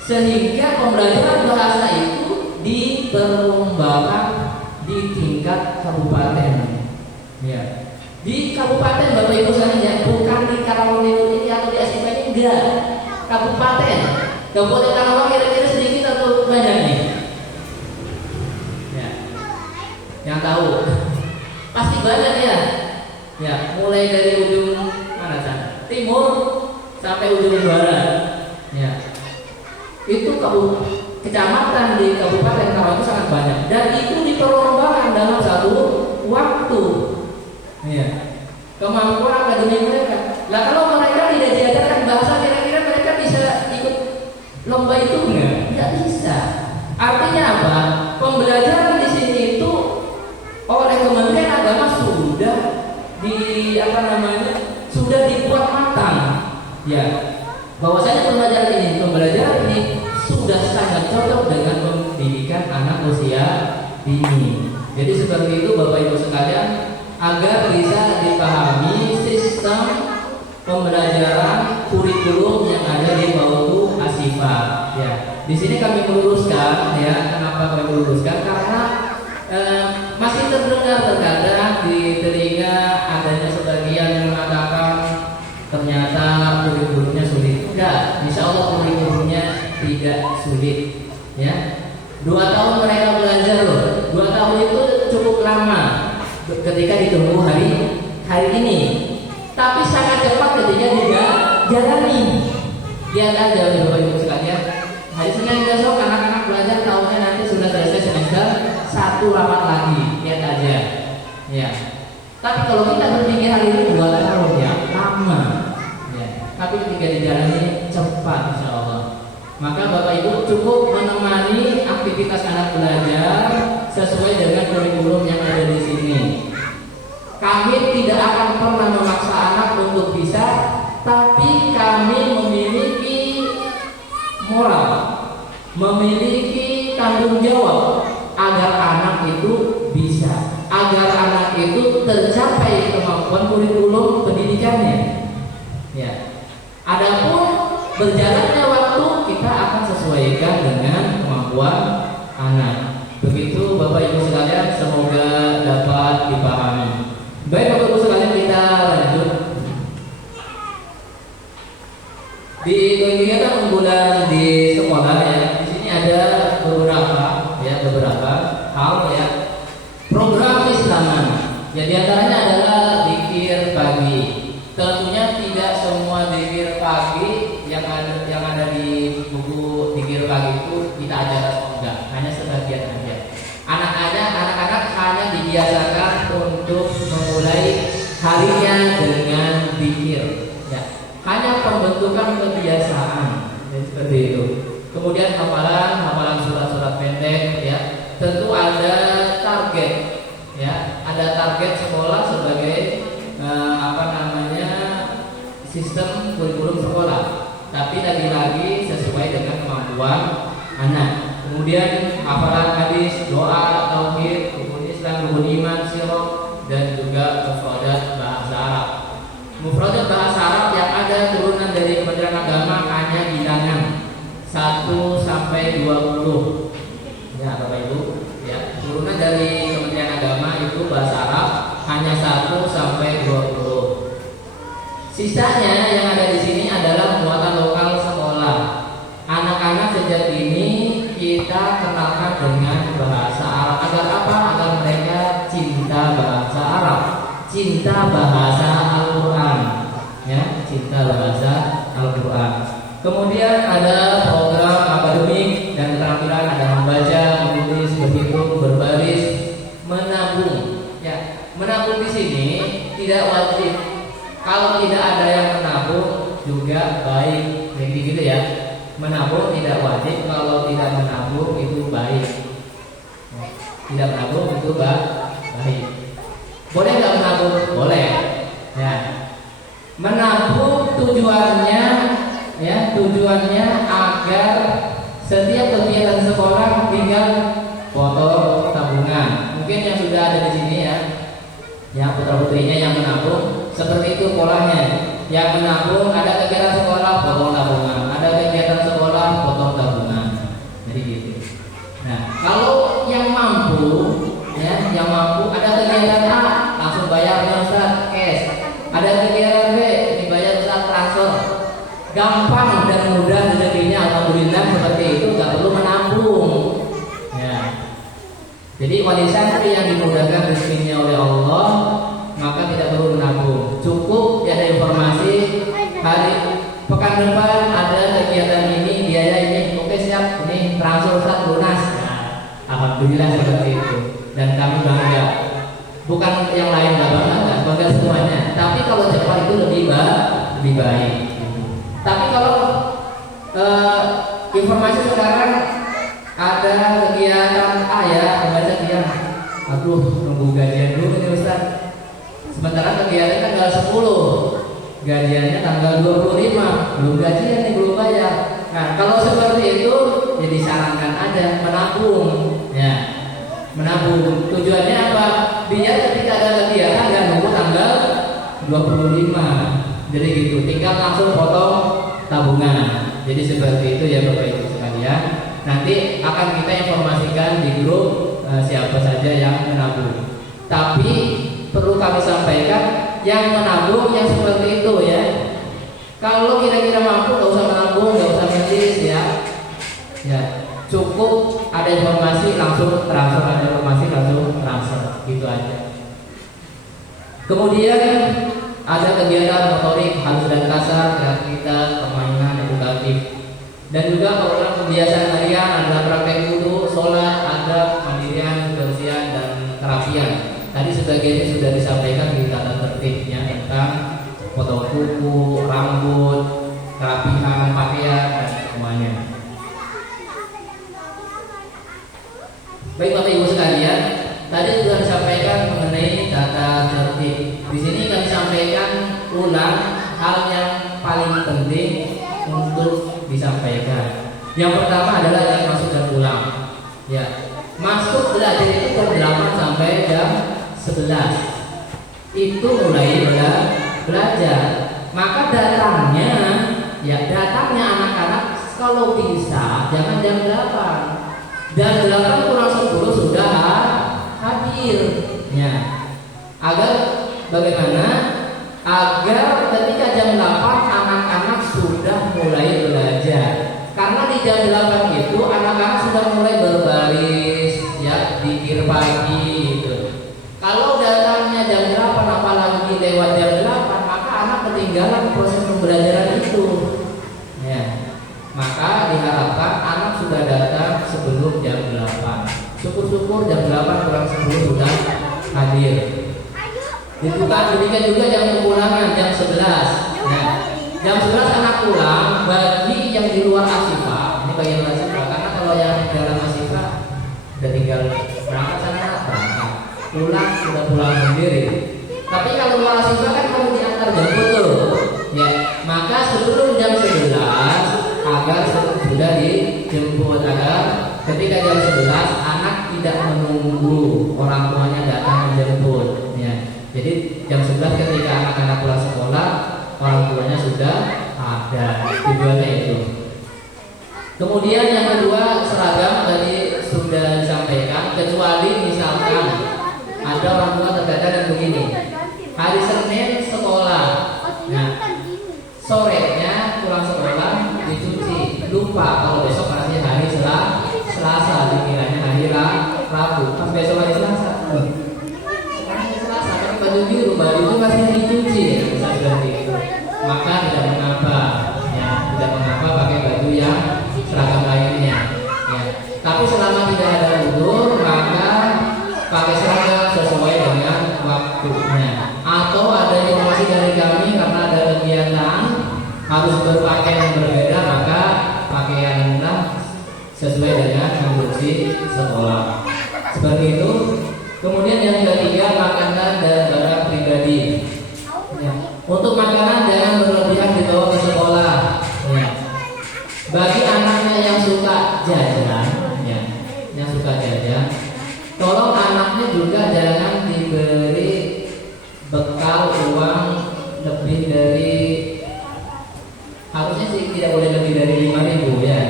Sehingga pembelajaran bahasa itu diperlombakan di tingkat kabupaten ya. Di kabupaten Bapak Ibu sekalian, bukan di Karawang ini atau di Asifah ini, enggak. Kabupaten Karawang kira-kira sedikit atau banyak nih? Ya. Yang tahu pasti banyak ya. Ya, mulai dari ujung mana sana? Timur sampai ujung barat. Ya. Itu kecamatan di Kabupaten Karawang itu sangat banyak, dan itu diperlombakan dalam satu waktu. Ya. Kemampuan akademik mereka. Lah kalau mereka tidak diajarkan bahasa, kira-kira mereka bisa ikut lomba itu nggak bisa. Artinya apa? Pembelajaran di sini itu oleh Kementerian Agama sudah sudah dibuat matang. Ya. Bahwasanya pembelajaran ini sudah sangat cocok dengan pendidikan anak usia dini. Jadi seperti itu Bapak Ibu sekalian, agar bisa dipahami sistem pembelajaran kurikulum yang ada di PAUD Asifah. Ya, di sini kami meluruskan ya. Kenapa kami meluruskan? Karena masih terdengar terkadang di telinga adanya sebagian yang mengatakan ternyata kurikulumnya sulit. Enggak, insya Allah kurikulumnya tidak sulit. Ya, 2 tahun mereka belajar loh. 2 tahun itu cukup lama ketika ditunggu hari ini, tapi sangat cepat ketika dijalani Lihat aja Bapak Ibu sekalian. Hari Senin besok anak-anak belajar tahunnya nanti sudah selesai semester 1 rapat lagi. Lihat aja. Ya. Tapi kalau kita berpikir hari ini 2 tahun ya lama. Ya. Tapi ketika dijalani cepat insya Allah. Maka Bapak Ibu cukup menemani aktivitas anak belajar sesuai dengan kurikulum yang ada di sini. Kami tidak akan pernah memaksa anak untuk bisa, tapi kami memiliki moral, memiliki tanggung jawab agar anak itu bisa, agar anak itu tercapai kemampuan kurikulum pendidikannya. Ya. Adapun berjalannya waktu kita akan sesuaikan dengan kemampuan anak. Begitu Bapak Ibu sekalian, semoga dapat dipahami. Baik Bapak Ibu sekalian, kita lanjut. Di kegiatan unggulan di sekolah ya, di sini ada beberapa hal ya. Program Islaman. Ya, di antaranya adalah zikir pagi. Tentunya tidak semua zikir pagi yang ada di buku zikir pagi itu kita ajarkan, enggak, hanya sebagian aja. Anak-anak hanya dibiasakan untuk memulai harinya dengan zikir. Ya, hanya pembentukan kebiasaan, ya, seperti itu. Kemudian hafalan surat-surat pendek, ya. Tentu ada target, ya. Ada target sekolah sebagai sistem kurikulum sekolah. Tapi lagi-lagi sesuai dengan kemampuan anak. Kemudian hafalan hadis, doa, tauhid, rukun Islam, rukun iman, sirah, dan juga mufradat bahasa Arab. Mufradat bahasa Arab yang ada turunan dari Kementerian Agama hanya bilangan 1 sampai 20. Ya, Bapak Ibu, ya. Turunan dari Kementerian Agama itu bahasa Arab hanya 1 sampai 20. Sisanya yang ada di sini adalah muatan lokal sekolah. Anak-anak sejak dini kita kenalkan dengan bahasa Arab. Agar apa? Agar mereka cinta bahasa Arab, cinta bahasa Al-Quran, ya, cinta bahasa Al-Quran. Kemudian ada program akademik dan keterampilan, ada membaca, menulis, berhitung, berbaris, menabung. Ya, menabung di sini tidak wajib. Kalau tidak ada yang menabung juga baik, jadi gitu ya. Menabung tidak wajib, kalau tidak menabung itu baik. Tidak menabung itu baik. Boleh nggak menabung? Boleh. Ya. Menabung tujuannya agar setiap kegiatan sekolah tinggal foto tabungan. Mungkin yang sudah ada di sini ya putra putrinya yang menabung. Seperti itu polanya. Yang menabung ada kegiatan sekolah potong tabungan, ada kegiatan sekolah potong tabungan. Jadi gitu. Nah, kalau yang mampu ada kegiatan A langsung bayarnya Ustaz cash. Ada kegiatan B dibayar Ustaz transfer. Gampang dan mudah rezekinya, alhamdulillah. Seperti itu, nggak perlu menabung. Ya. Jadi wali santri yang dimudahkan rezekinya oleh Allah, maka tidak perlu menabung. Cukup ada informasi hari pekan depan ada kegiatan ini, biaya ini, oke siap, ini transfer Ustaz lunas. Nah, alhamdulillah seperti itu. Dan kami bangga. Bukan yang lain bangga semuanya. Tapi kalau cepat itu lebih baik. Tapi kalau informasi sekarang ada kegiatan A ya, membaca dia. Aduh, nunggu gajian dulu nih Ustaz. Sementara kegiatannya tanggal 10, gajiannya tanggal 25, belum gajian nih, belum bayar. Nah, kalau seperti itu, jadi sarankan aja menabung, ya, menabung. Tujuannya apa? Biar ketika ada kegiatan nggak nunggu tanggal 25. Jadi gitu, tinggal langsung potong tabungan. Jadi seperti itu ya Bapak Ibu sekalian. Nanti akan kita informasikan di grup siapa saja yang menabung. Tapi perlu kami sampaikan, yang menabung yang seperti itu ya. Kalau kira-kira mampu, nggak usah menabung, nggak usah medis ya. Ya, cukup ada informasi langsung transfer, gitu aja. Kemudian ada kegiatan motorik halus dan kasar, kreativitas, permainan, edukasi. relatif. Dan juga program kebiasaan harian adalah praktek wudu, sholat, adab, mandirian, kebersihan, dan kerapian. Tadi sebagiannya sudah disampaikan di tata tertibnya tentang potong kuku, rambut, kerapihan, pakaian, dan semuanya. Baik Bapak Ibu sekalian, tadi sudah disampaikan mengenai tata tertib. Di sini kami sampaikan ulang hal yang paling penting untuk disampaikan. Yang pertama adalah yang masuk dan pulang. Ya, masuk belajar itu jam 8 sampai jam 11. Itu mulai belajar. Maka datangnya anak-anak kalau bisa jangan jam 8. Jam 8 kurang 10 sudah hadir. Ya. Agar bagaimana? Agar ketika jam 8 anak-anak sudah mulai belajar. Karena di jam 8 itu anak-anak sudah mulai berbaris, ya, zikir pagi gitu. Kalau datangnya jam 8 apalagi lewat jam 8, maka anak ketinggalan proses pembelajaran itu. Ya. Maka diharapkan anak sudah datang sebelum jam 8. Syukur-syukur jam 8 kurang 10 sudah hadir. Demikian juga jam kepulangan jam 11. Nah, jam 11 anak pulang. Bagi yang di luar asifah, ini bagian asifah, karena kalau yang di dalam asifah udah tinggal berangkat sana berangkat, pulang sudah pulang sendiri. Tapi kalau luar asifah kan harus diantar jemput tuh, ya. Maka sebelum jam 11 agar sudah dijemput, agar ketika jam 11 anak tidak menunggu orang tuanya datang menjemput, ya. Jadi jam 11 ketika anak-anak pulang sekolah, orang tuanya sudah ada. Tujuannya itu. Kemudian yang kedua, seragam tadi sudah disampaikan, kecuali misalkan ada orang tua terkadang yang begini. Hari Senin sekolah. Nah, sorenya pulang sekolah dicuci, lupa kalau besok masih hari Selasa, dikiranya hari Rabu. Pas besok hari Selasa. Baju biru itu masih dicuci, bisa seperti itu. Maka tidak mengapa, ya, tidak mengapa pakai baju yang seragam lainnya, ya. Tapi selama tidak ada udur, maka pakai seragam sesuai dengan waktunya. Atau ada informasi dari kami karena ada kegiatan harus berpakaian yang berbeda, maka pakaianlah sesuai dengan kondisi sekolah. Seperti itu. Kemudian yang ketiga, makanan dan barang pribadi. Ya. Untuk makanan jangan berlebihan dibawa ke sekolah. Ya. Bagi anaknya yang suka jajan, ya, yang suka jajan, tolong anaknya juga jangan diberi bekal uang lebih dari, harusnya sih tidak boleh lebih dari 5.000 ya.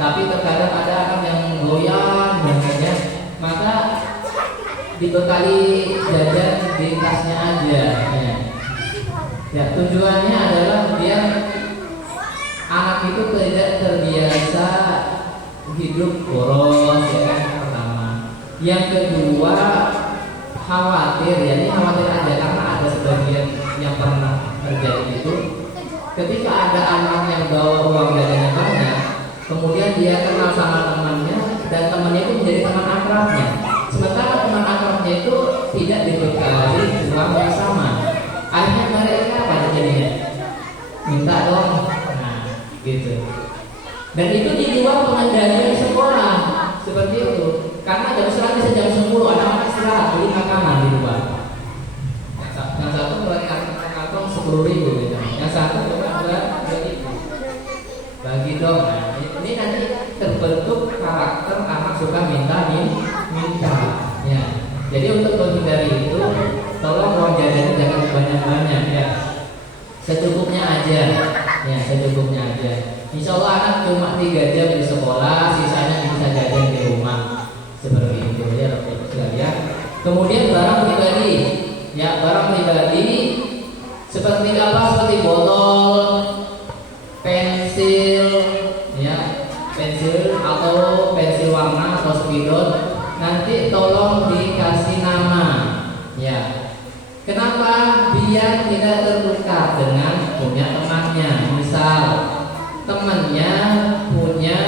Tapi terkadang ada anak yang goyang bangetnya, maka dibekali jajan di tasnya aja, ya. Ya, tujuannya adalah biar anak itu tidak terbiasa hidup boros, ya kan, pertama. Yang kedua, khawatir, ya, ini khawatir aja karena ada sebagian yang pernah terjadi itu, ketika ada anak yang bawa uang jajannya banyak, kemudian dia kenal sama temannya dan temannya itu menjadi teman akrabnya. Sementara teman akrabnya itu tidak dibekali uang yang sama. Akhirnya mereka apa jadinya? Minta dong. Nah, gitu. Dan itu di luar pengendalian sekolah. Seperti itu. Karena jam istirahat bisa jam 10, anak-anak istirahat beli makanan di luar. Yang satu beli kantong 10.000 gitu. Yang satu bagi dong. Nah, ini nanti terbentuk karakter anak suka minta. Ya. Jadi untuk menghindari itu, tolong uang jajan jangan banyak-banyak, ya. Secukupnya aja, ya, secukupnya aja. Insya Allah anak cuma 3 jam di sekolah, sisanya bisa jajan di rumah. Seperti itu ya, Bapak sekalian. Kemudian barang pribadi, ya, barang pribadi seperti apa? Seperti botol, pensil, ya, pensil atau pensil warna atau spidol. Nanti tolong dikasih nama, ya. Kenapa? Biar tidak tertukar dengan punya temannya. Misal temennya punya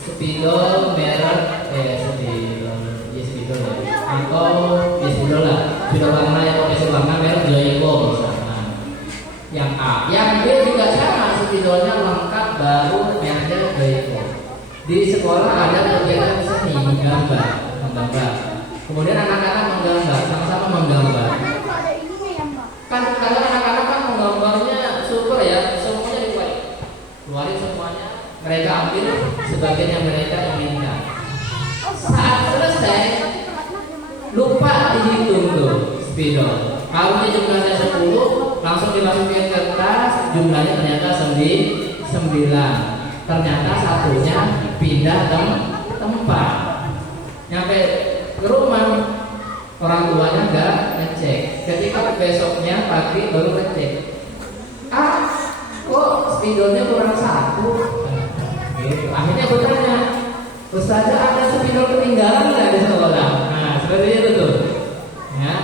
spidol merek spidol ya, atau spidol lah, spidol warna yang pakai warna merek Joyko misalnya. Yang A, yang B juga sama, spidolnya lengkap baru merek Joyko. Di sekolah ada kegiatan seni menggambar. Kemudian anak-anak menggambar, sama-sama menggambar. Kan kadang anak-anak kan menggambarnya super ya, semuanya keluarin semuanya, mereka ambil sebagian yang mereka inginkan. Saat selesai lupa dihitung tuh spidol. Kalau jumlahnya 10 langsung dimasukin ke kertas, jumlahnya ternyata 9. Ternyata satunya pindah tempat. Nyampe ke rumah orang tuanya nggak ngecek. Ketika besoknya pagi baru ngecek. Kok spidolnya kurang 1? Gitu. Akhirnya gue tanya, Ustazah ada spidol ketinggalan nggak di sekolah? Nah seperti itu tuh. Ya.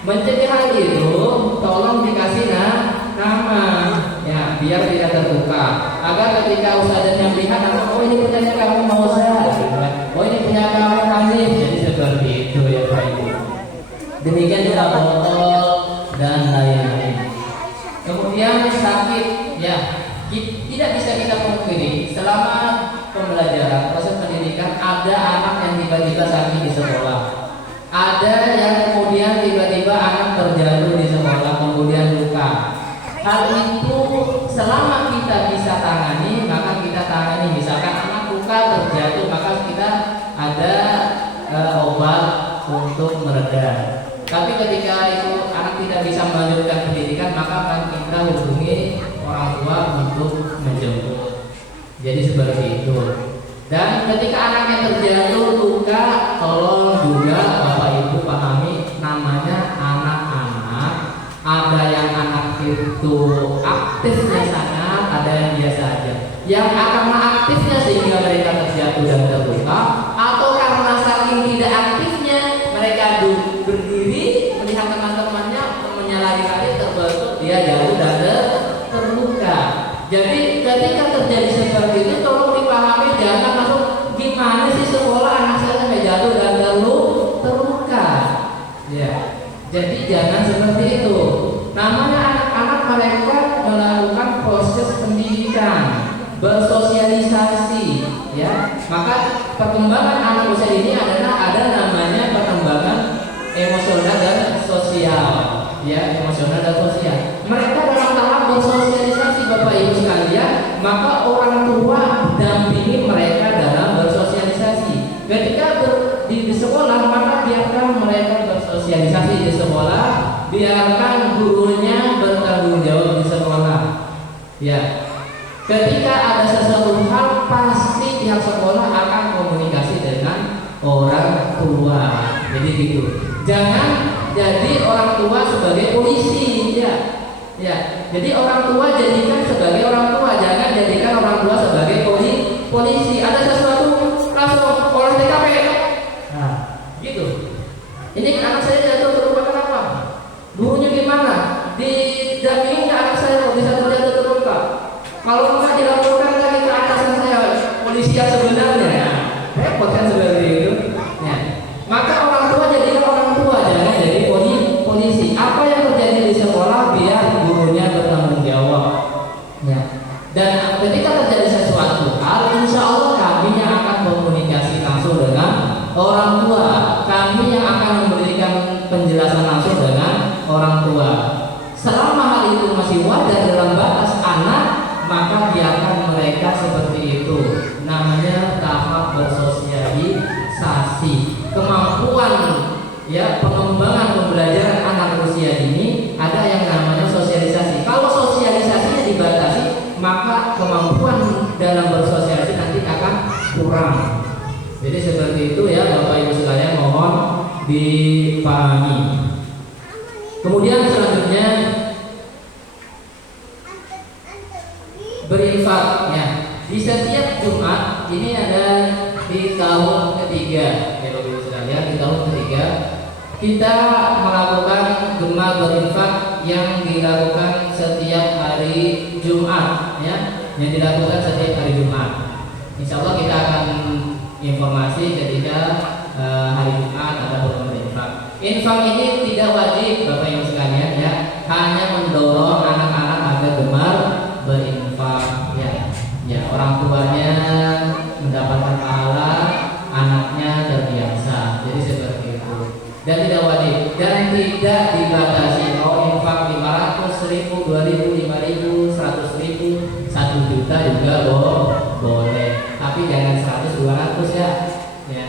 Mencegah hal itu, tolong dikasih nama, ya biar tidak terbuka. Agar ketika ustazahnya melihat, oh ini punya kamu mau saya, oh ini punya kamu kami. Jadi seperti itu ya Pak Ibu. Demikian juga botol dan lain-lain. Kemudian sakit, ya tidak bisa kita pungkiri selama pembelajaran proses pendidikan ada anak yang tiba-tiba sakit di sekolah, ada yang kemudian tiba-tiba anak terjatuh di sekolah kemudian luka. Hal itu selama kita bisa tangani maka kita tangani. Misalkan anak luka terjatuh maka kita ada obat untuk mereda. Tapi ketika itu anak tidak bisa melanjutkan pendidikan maka akan kita hubungi orang tua untuk menjemput. Jadi seperti itu. Dan ketika anaknya terjatuh luka, tolong juga Bapak Ibu pahami namanya anak-anak. Ada yang anak itu aktifnya sangat, ada yang biasa saja. Yang karena aktifnya sehingga mereka terjatuh dan terluka, atau karena saking tidak aktifnya mereka berdiri melihat teman-temannya lari-lari terbentuk dia jatuh dan terluka. Jadi ketika terjadi seperti itu tolong dipahami, jangan langsung gimana sih sekolah anak saya sampai jatuh dan terluka. Ya. Jadi jangan seperti itu. Namanya anak-anak mereka melakukan proses pendidikan, bersosialisasi, ya. Maka perkembangan anak usia ini adalah ada namanya perkembangan emosional dan sosial, ya, emosional dan sosial. Mereka dalam tahap bersosialisasi Bapak Ibu sekalian, maka orang tua dampingi mereka dalam bersosialisasi. Ketika di sekolah maka biarkan mereka bersosialisasi di sekolah, biarkan gurunya bertanggung jawab di sekolah. Ya. Ketika ada sesuatu hal pasti pihak sekolah akan komunikasi dengan orang tua. Jadi gitu. Jangan jadi orang tua sebagai polisi, ya. Ya. Jadi orang tua jadikan sebagai orang tua, jangan jadikan orang tua sebagai polisi. Ada sesuatu langsung olah TKP. Nah, gitu. Ini anak saya jatuh terluka kenapa? Gurunya gimana? Didampingi nggak anak saya kok bisa terjatuh terluka? Kalau nggak dilaporkan lagi ke atasan saya, polisi yang sebenarnya, ya, repot kan seperti itu. Ya. Maka orang tua jadikan orang tua, jangan jadi polisi. Apa yang terjadi di sekolah biar gurunya bertanggung jawab. Ya. Dan ketika terjadi sesuatu hal, insya Allah kami yang akan komunikasi langsung dengan orang tua. Kami yang akan memberikan penjelasan langsung dengan orang tua. Selama hal itu masih wajar dalam batas anak, maka biarkan mereka seperti itu. Namanya tahap bersosialisasi. Kemampuan, ya, pengembangan pembelajaran anak usia ini ada yang namanya sosialisasi. Kalau sosialisasinya dibatasi, maka kemampuan dalam bersosialisasi nanti akan kurang. Jadi seperti itu ya Bapak Ibu sekalian, mohon dipahami. Kemudian selanjutnya berinfak, ya. Di setiap Jumat ini ada di tahun ketiga, ya Bapak Ibu sekalian, di tahun ketiga kita melakukan gemar berinfak yang dilakukan setiap hari Jumat, ya. yang dilakukan setiap hari Jumat. Insya Allah kita akan informasi ketika hari Jumat ada program infak. Infak ini tidak wajib Bapak Ibu sekalian ya, hanya mendorong anak-anak agar gemar berinfak ya. Ya, orang tuanya mendapatkan pahala, anaknya terbiasa. Jadi seperti itu. Dan tidak wajib dan tidak dibatasi. Oh, infak 500, 1000, 2000, 5000, 100.000, 1 juta juga boleh. Tapi jangan 100, 200 ya. Ya.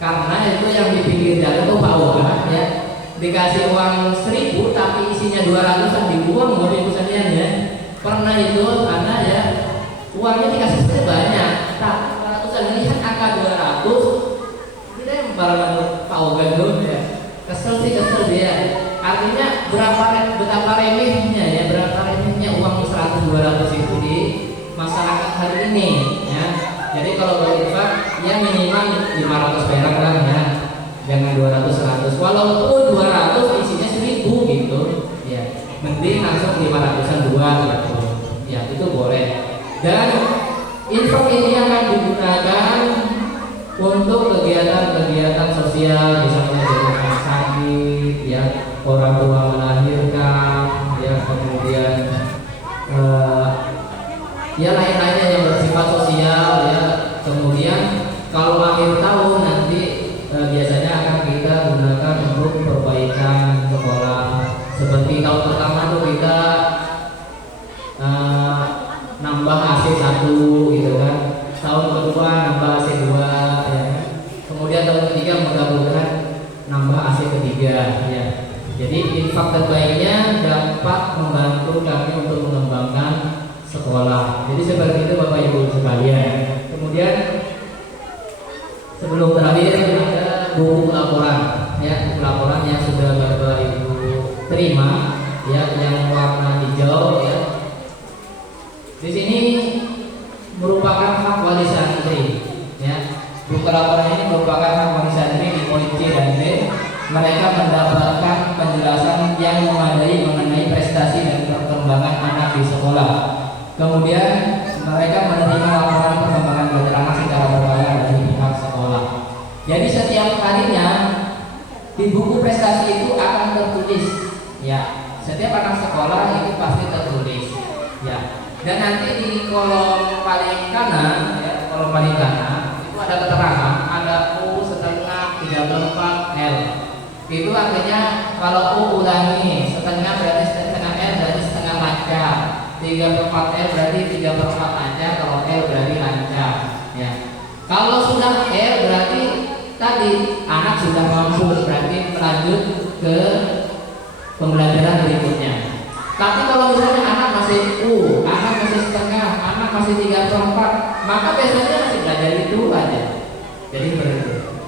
Karena itu yang di pinggir jalan itu Pak Wah ya. Dikasih uang 1000 tapi isinya 200-an dibuang Bapak Ibu sekalian ya. Pernah itu karena ya uangnya dikasih saja banyak, tapi 200-an lihat angka 200 kita yang Pak Oga dulu ya. Kesel dia. Artinya betapa remehnya ya, berapa remehnya uang 100-200 itu di masyarakat hari ini ya. Jadi kalau berinfak ya minimal 500 perak lah ya, jangan 200-100. Walaupun 200 isinya 1000 gitu ya, mending langsung 500-an dua gitu ya, itu boleh. Dan infak ini akan digunakan untuk kegiatan-kegiatan sosial, misalnya di rumah sakit ya, orang tua melahirkan ya, kemudian ya lain-lainnya yang bersifat sosial ya. Kemudian kalau akhir tahun nanti biasanya akan kita gunakan untuk perbaikan sekolah. Seperti tahun pertama tuh kita nambah AC 1 gitu kan. Tahun kedua nambah AC 2 ya. Kemudian tahun ketiga mudah-mudahan nambah AC ketiga ya. Jadi infak terbaiknya dapat membantu kami untuk mengembangkan sekolah. Jadi seperti itu Bapak Ibu sekalian. Kemudian sebelum terakhir ada buku laporan ya, buku laporan yang sudah Bapak Ibu terima ya, yang warna hijau ya. Di sini merupakan hak wali santri ya. Buku laporan ini merupakan hak wali santri di poin C dan D. Mereka mendapatkan penjelasan yang memadai mengenai prestasi dan perkembangan anak di sekolah. Kemudian mereka menerima laporan perkembangan belajar anak secara berkala dari pihak sekolah. Jadi setiap harinya di buku prestasi itu akan tertulis ya. Setiap anak sekolah itu pasti tertulis ya. Dan nanti di kolom paling kanan ya, kolom paling kanan itu ada keterangan, ada U setengah 3/4 L. Itu artinya kalau U ulangi, setengah berarti setengah L berarti setengah lancar, 3/4 L berarti 3/4 lancar, kalau L berarti lancar ya. Kalau sudah L berarti tadi anak sudah mampu, berarti melanjut ke pembelajaran berikutnya. Tapi kalau misalnya anak masih U, anak masih setengah, anak masih 3/4, maka biasanya masih belajar itu aja. Jadi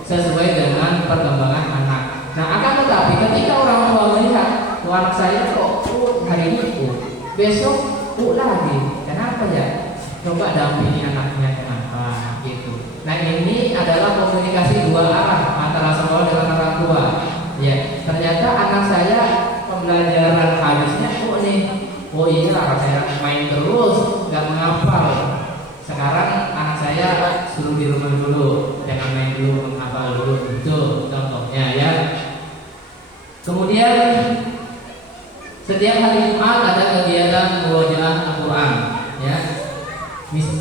sesuai dengan perkembangan anak. Nah, akan tetapi ketika orang tua melihat anak saya kok hari ini besok lagi, kenapa ya? Coba dampingi anaknya kenapa gitu. Nah, ini adalah komunikasi dua arah antara sekolah dengan orang tua. Ya, ternyata anak saya pembelajaran habisnya oh iya saya main terus nggak menghafal. Sekarang anak saya suruh di rumah dulu, jangan main dulu, menghafal dulu. Itu contohnya ya. Kemudian setiap hari Jumat ada kegiatan murojaah Al-Quran ya.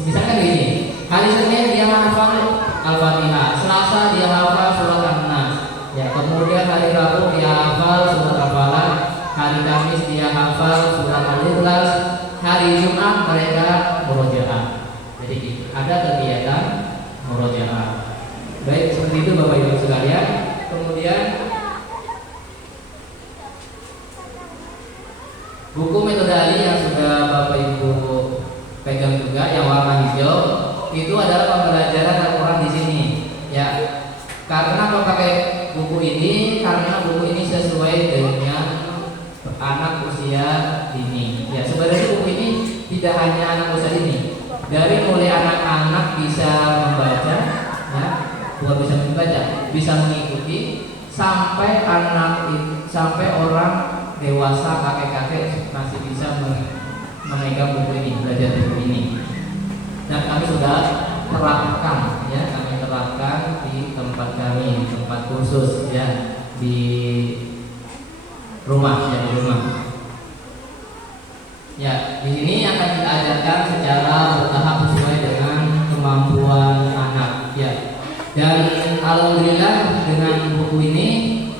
Misalkan gini, hari Senin dia menghafal Al-Fatihah, Selasa dia hafal surat An-Nas ya. Kemudian hari Rabu dia hafal surat Al-Falaq, hari Kamis dia hafal surat Al-Ikhlas, hari Jumat mereka murojaah. Jadi ada kegiatan murojaah. Baik, seperti itu Bapak Ibu sekalian. Kemudian buku metode Ali yang sudah Bapak Ibu pegang juga yang warna hijau itu adalah pembelajaran Al-Quran di sini ya. Karena memakai buku ini, karena buku ini sesuai dengan anak usia dini. Ya, sebenarnya buku ini tidak hanya anak usia dini. Dari mulai anak-anak bisa membaca, ya, bukan bisa membaca, bisa mengikuti, sampai sampai orang dewasa, kakek-kakek masih bisa memegang buku ini, belajar buku ini. dan kami sudah terapkan ya, kami terapkan di tempat kami, tempat khusus ya, di rumah ya, di rumah. Ya, di sini akan kita ajarkan secara bertahap sesuai dengan kemampuan anak ya. Dan alhamdulillah dengan buku ini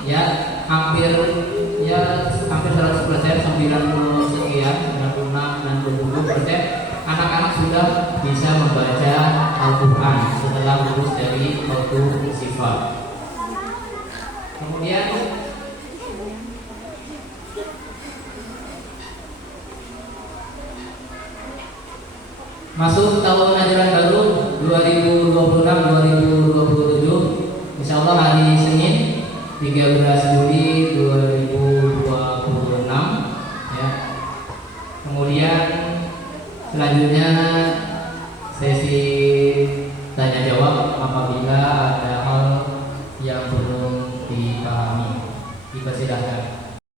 ya hampir 100%, 90 sekian, 96 dan 20% anak-anak sudah bisa membaca Al-Quran setelah lulus dari Auto Sifat. Kemudian masuk tahun ajaran baru 2026-2027, insya Allah hari Senin 13 Juli 2026 ya. Kemudian selanjutnya sesi tanya jawab apabila ada hal yang belum dipahami. Dipersilahkan.